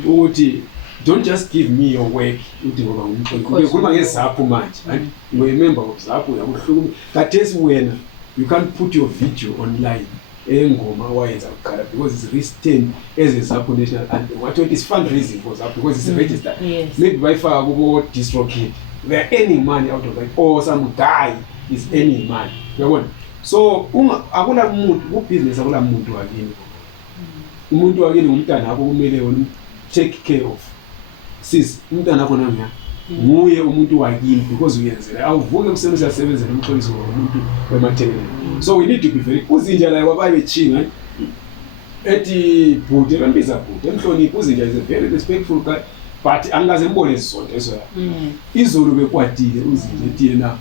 ukuthi don't just give me your work uthi ngoba ngikhuluma ngezapho manje, right? Remember uzapho uyakuhlukuma kathesi wena you can't put your video online engoma wayenza ukhala because it's written as a Zappo national anthem. What it is fundraising for Zappo because it's registered. Yes. Maybe by far go distrocate. We are earning money out of that, or some guy is earning money. Yabona? So akuna umuntu business akula umuntu wakini. Umuntu wakini umntana akho kumele wona take care of. Sis umntana akho nami nguye umuntu wakini because uyenzela awuvuke kusebenza nomxoliso womuntu wemathekeni. So we need to be very uzinja la wabaye chinga ethi bhuti embiza bhuti emhloniphi. Uzinja is a very respectful guy, but angaze mbone isonto eso ya izolo bekwatile uzinja ethi yena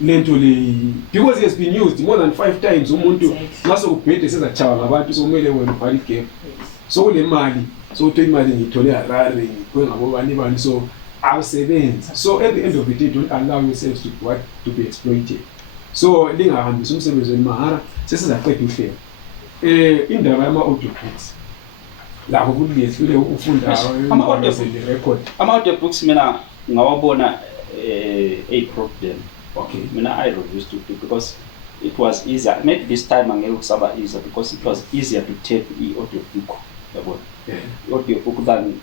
lento le because he has been used more than 5 times. Umuntu ngaso kubhede sezachawa ngabantu so kumele wena ubhali game. So kule mali so uthi imali ngithole Harare ngikwe ngabobani bani so awusebenza. So at the end of the day don't allow yourselves to be exploited. So lingahambisa umsebenzi wemahara sesizaqeda uhlelo indaba yama audiobooks lapho kuliyesile ufunda ama audiobooks mina ngawabona a problem. Okay, mina I refused to do because it was easier. Maybe this time angeke kusaba easier because it was easier to take the audiobook yabona audiobook than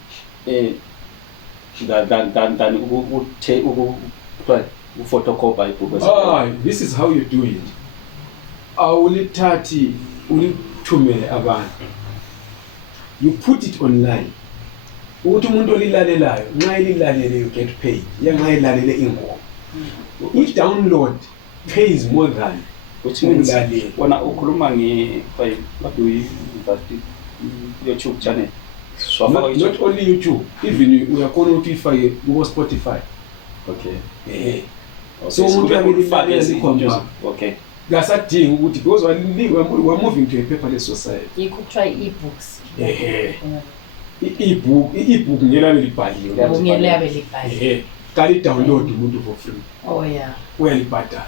photocopy ibook. This is how you do it. Awulithathi ulithumele abantu, you put it online ukuthi umuntu olilalelayo nxa elilalele you get paid. Nxa elilalele ingoma each download pays more than which means wona ukhuluma what do you that YouTube channel. So not only YouTube, even uyakhona ukuthi ifake ku Spotify. Okay. So umuntu uyabelifaka isikhomba. Okay. Ngasadinga ukuthi because we're moving to a paperless society. You could try e-books. E-book ngela belibhaliwe. Ngela belibhaliwe. Kali download umuntu for free. Oh yeah. Uyalibhadala.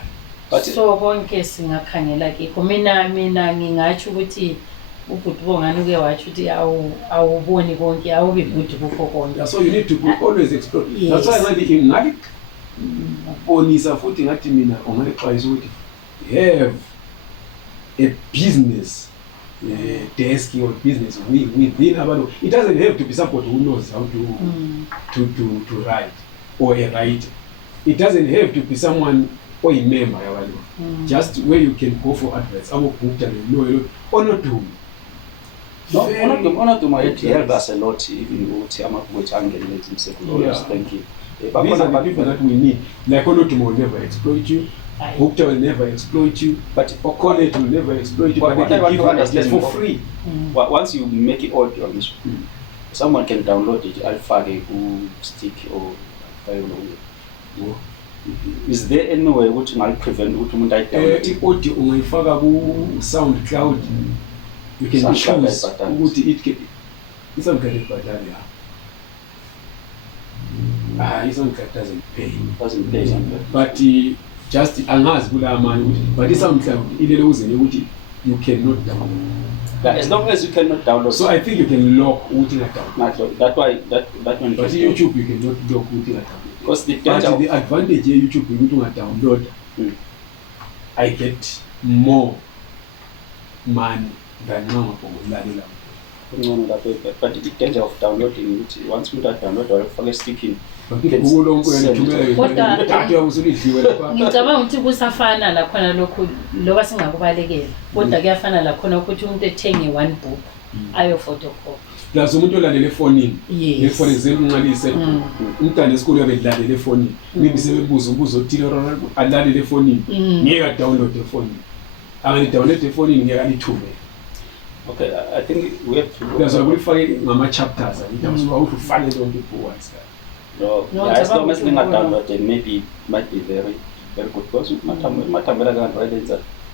But so konke singakhangela kikho mina ngingathi ukuthi ubhuti bongani uke wathi ukuthi awuboni konke awubi bhuti bukho konke. So you need to always explore. That's why ngathi bonisa futhi ngathi mina ongalixwayisa ukuthi have a business desk or business within abantu. It doesn't have to be somebody who knows how to write or a writer. It doesn't have to be someone or a member yabantu. Just where you can go for advice. Abo booked and know or not do. No, one of them help us a lot even with which angle himself. Thank you. These are the people that we need. Like Onotumo will never exploit you. Bukta will never exploit you. But Okolet will never exploit you. But they can give you understand for free. Once you make it audio, someone can download it. Alpha, stick or file. Is there any way which might prevent umuntu download audio ungayifaka ku SoundCloud? You can choose ukuthi it SoundCloud button. SoundCloud doesn't pay. Doesn't pay. But just angazi kula manje ukuthi but isamhlawumbe ilele uzene ukuthi you cannot download. As long as you cannot download. So I think you can lock ukuthi download. That's why that one. But YouTube you cannot lock ukuthi download. Because the advantage of YouTube ukuthi download. I get more money than now for ukulalela. But the danger of downloading it once you download or forget sticking. Ngicabanga ukuthi kusafana la khona lokhu loba singakubalekela kodwa kuyafana la khona ukuthi umuntu ethenge one book ayo photocopy lazo umuntu olalela efonini yes. For example ngalise umntana esikole uyabedlalela efonini ngibe sebebuza umbuzo othile alalela efonini ngeke download efonini angani download efonini ngeke alithumele. Okay, I think we have to lazo kulifake ngama chapters ngiyabuzwa ukuthi ufane lonke ibuwatsi. No, as long as you download it, maybe it might be very, very good. Because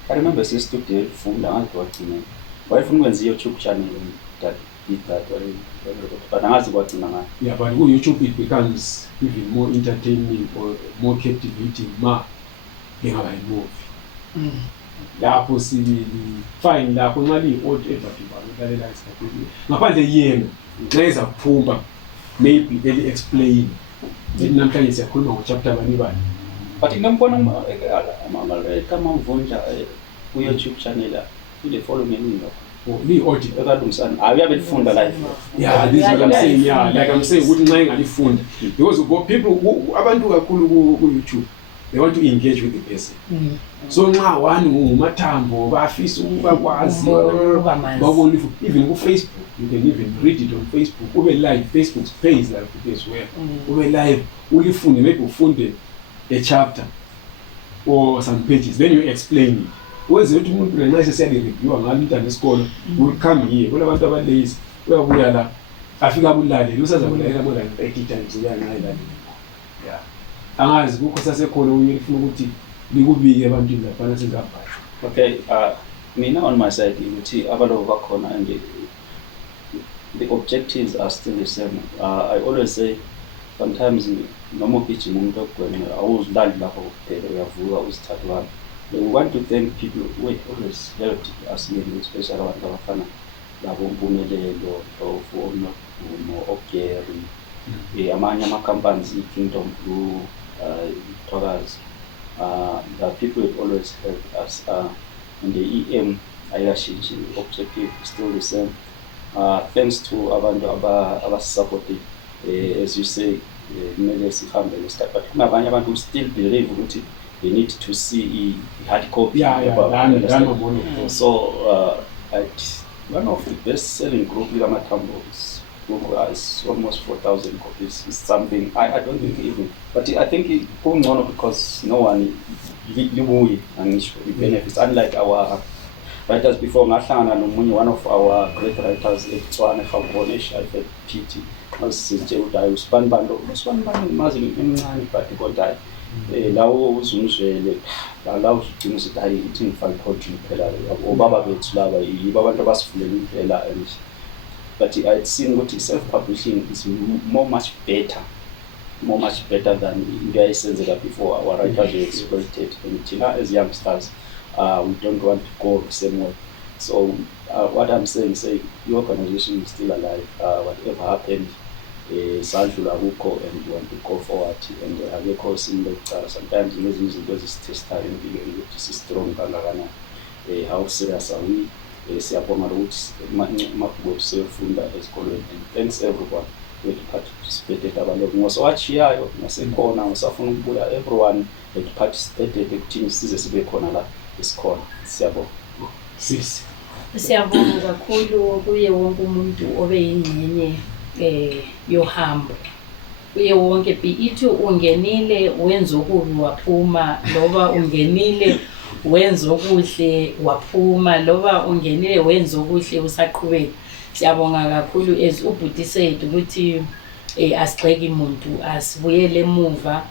I remember since today, from the working. Why from when the YouTube channel that did that very, very good. But I was watching now. Yeah, but with YouTube it becomes even more entertaining or more captivating. They have a movie. Lapho sibili fine lapho imali old everything balalela isikhathi. Ngaphandle yena nxa kuphuma maybe they explain namhlanje siyakhuluma ngochapter bani but ngambona kama mvunja ku YouTube channel ile follow nini lo ni audit ekalungisana ayiyabe lifunda live. Yeah, this is what I'm saying. Yeah, like I'm saying ukuthi nxa engalifunda because people abantu kakhulu ku YouTube they want to engage with the person. So nxa wani ngumathambo bafisa ukwazi babona even ku Facebook you can even read it on Facebook ube live Facebook's page like it is where ube live ulifunde maybe ufunde a chapter or some pages then you explain it wenze ukuthi umuntu nxa sesiyale review ngalo intana esikolo will come here kulabantu abalazy uyabuya la afika abulale usazabulalela more than 80 times uyangayilalela. Yeah, angazi kukho sasekhona uyifuna ukuthi likubike ebantwini lapha singabhayi. Okay, mina on my side ukuthi abantu bakhona and the objectives are still the same. I always say sometimes noma ugijima umuntu ogwena awuzilali lapho kuphela uyavuka uzithatha. We want to thank people who always helped us, especially abantu abafana labo Mpumelelo of Ogeri, amanye ama-companies, Kingdom Blue, Togas, the people who always helped us, and the EM ayashintshi, objective still the same. Thanks to abantu abasupported, as you say, kumele sihambe ngesikhathi, but kunabanye abantu who still believe ukuthi they need to see hard copy. So one of the best-selling group in Amatambo is almost 4,000 copies. It's something I don't think even, but I think it's going because no one and benefits. Unlike our writers before, one of our great writers, Tswane Khabonesh, I felt pity. Lawo uzumzwele lawo udinga ukuthi hayi ithi ngifake code phela obaba bethu laba yibo abantu abasifulela impela and but I seen ukuthi self publishing is much better than into ayisenzeka before. Our writers were exploited and thina as youngsters we don't want to go the same way. So what I'm saying, your organization is still alive. Whatever happened sadlula kukho and you want to go forward and akekho simleqa sometimes ngezinye izinto ezisitestayo empilweni ukuthi si-strong kangakanani, how serious are we, siyabonga ukuthi amabhuku siyofunda esikolweni and thanks everyone who participated abantu ngosowachiyayo nasekhona ngisafuna ukubuya everyone that participated ekuthini size sibe khona la esikhona. Siyabonga sisi, siyabonga kakhulu kuye wonke umuntu obe yingcenye yohambo kuye wonke ithi ungenile wenza okubi waphuma, loba ungenile wenza okuhle waphuma, loba ungenile wenza okuhle usaqhubeka. Siyabonga kakhulu as ubhuti said ukuthi asigxeki umuntu asibuyele emuva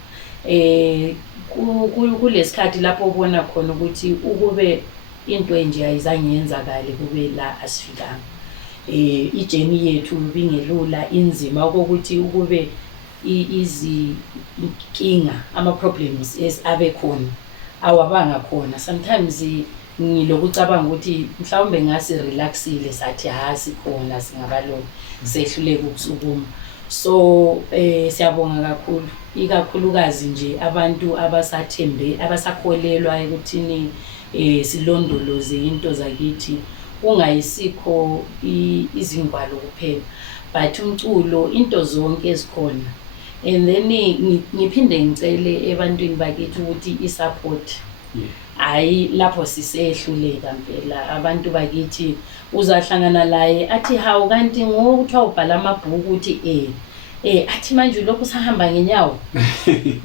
kulesikhathi lapho ubona khona ukuthi ukube into enje ayizange yenzakale kube la asifikanga. Ijeni yethu bingelula inzima ukuthi ukube izinkinga ama problems abe khona awabanga khona. Sometimes ngilokucabanga ukuthi mhlawumbe ngase relaxile sathi sikhona singabalo sehluleka ukusukuma. So siyabonga kakhulu ikakhulukazi nje abantu abasakholelwa ekuthini silondoloze into zakithi kungayisikho izingwalo kuphela but umculo into zonke ezikhona. And then ngiphinde ngicele ebantwini bakithi ukuthi isupport hayi lapho sisehluleka impela. Abantu bakithi uzahlangana laye athi hawu kanti ngokuthiwa ubhala amabhuku uthi athi manje lokho sahamba ngenyawo.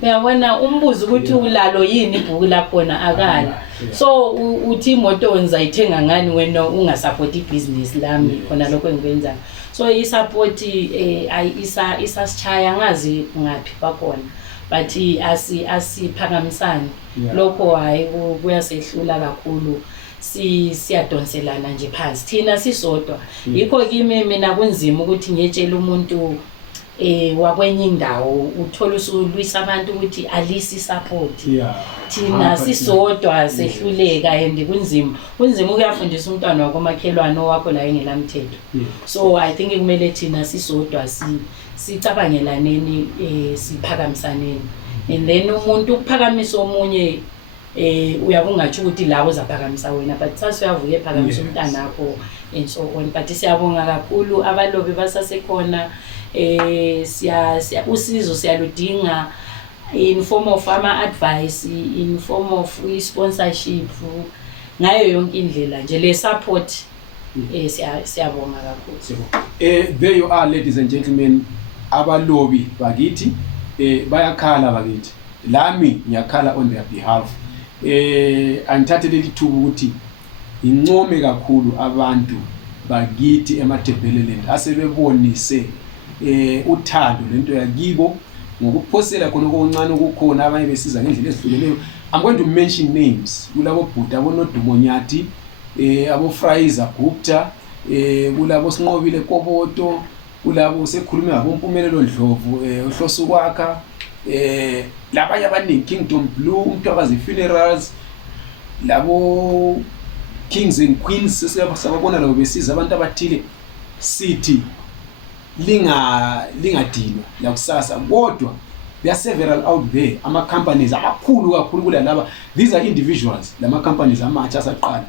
Uyabona umbuzo ukuthi ulalo yini ibhuku lakhona akala. So uthi imoto ngizayithenga ngani wena ungasupport ibusiness lami khona lokho engikwenza. So isupport isasichaya ngazi ngapi bakhona but asiphakamisani lokho hayi kuyasehlula kakhulu. Siyadonselana nje phansi thina sisodwa. Yikho kimi mina kunzima ukuthi ngiyetshela umuntu wakwenye indawo uthola usulwisa abantu ukuthi alisi support. Thina sisodwa sehluleka and kunzima ukuyafundisa umntwana wakomakhelwane wakho la engelamthetho. So I think kumele thina sisodwa sicabangelaneni siphakamisaneni and then umuntu ukuphakamisa omunye uyabungathi ukuthi la uzaphakamisa wena but sasiyavuka ephakamisa umntana wakho and so on. But siyabonga kakhulu abalobi basasekhona. Usizo siyaludinga in form of advice, in form of sponsorship, ngayo yonke indlela nje le support. Siyabonga kakhulu. There you are, ladies and gentlemen, abalobi bakithi bayakhala bakithi, lami ngiyakhala on their behalf. Angithathele lithuba ukuthi income kakhulu abantu bakithi eMatabeleland asebebonise uthando lento yakibo ngokuphosela khona okuncane okukhona abanye besiza ngendlela ezihlukeneyo. I'm going to mention names. Kulabo Bhuta aboNodumonyati, abo Fraser Gupta, kulabo Sinqobile Koboto, kulabo sekhulume ngabompumelelo Ndlovu, uhloso kwakha, labanye abaningi, Kingdom Blue, Umthwakazi Funerals, labo Kings and Queens sesiyabona labo besiza abantu abathile. City lingadinwa la kusasa kodwa there are several out there ama companies amakhulu kakhulu kulalaba. These are individuals lama companies amatsha asaqala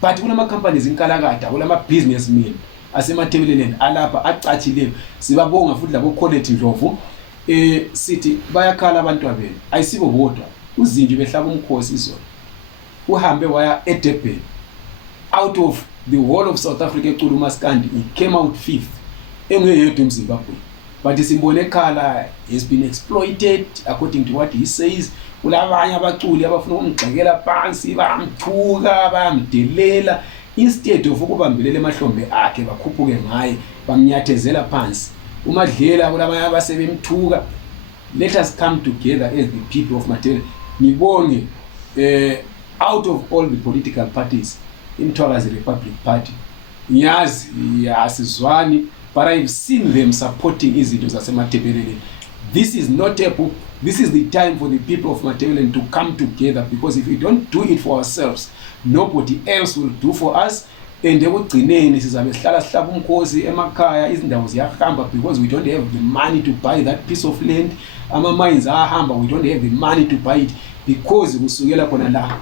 but kulama companies inkalakada kulama businessmen aseMatabeleland alapha acatshileyo. Sibabonga futhi labo Colette Ndlovu. Sithi bayakhala abantu abenu ayisibo bodwa. Uzinje behlaba umkhosi izolo uhambe waya eDurban. Out of the whole of South Africa ecula uMaskandi he came out 5th engeyedwa eZimbabwe. But simbone ekhala has been exploited according to what he says. Kulabanye abaculi abafuna ukumgxekela phansi bamthuka bamdelela instead of ukubambelela emahlombe akhe bakhuphuke ngaye bamnyathezela phansi. Umadlela kulabanye abasebemthuka. Let us come together as the people of Matabeleland. Ngibonge out of all the political parties iMthwakazi Republic Party ngiyazi asizwani but I've seen them supporting izinto zaseMatabeleland. This is not a book. This is the time for the people of Matabeleland to come together, because if we don't do it for ourselves, nobody else will do for us. And ekugcineni sizabe sihlala sihlaba umkhosi emakhaya izindawo ziyahamba because we don't have the money to buy that piece of land. Ama mines ahamba, we don't have the money to buy it because kusukela khona la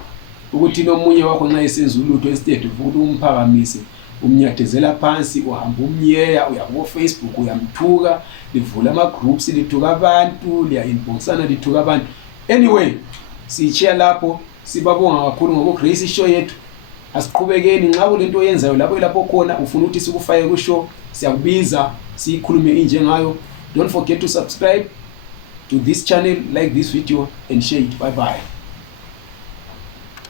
ukuthi nomunye wakho nxa esenza ulutho instead ukuthi umphakamise umnyathezela phansi uhamba umnyeya uya ku Facebook uyamthuka livula ama groups lithuka abantu liya inboxana lithuka abantu. Anyway sichiya lapho sibabonga kakhulu ngoku Grace show yethu. Asiqhubekeni nxa kulento oyenzayo lapho khona ufuna ukuthi sikufaye ku show siyakubiza sikhulume injengayo. Don't forget to subscribe to this channel, like this video and share it. Bye bye.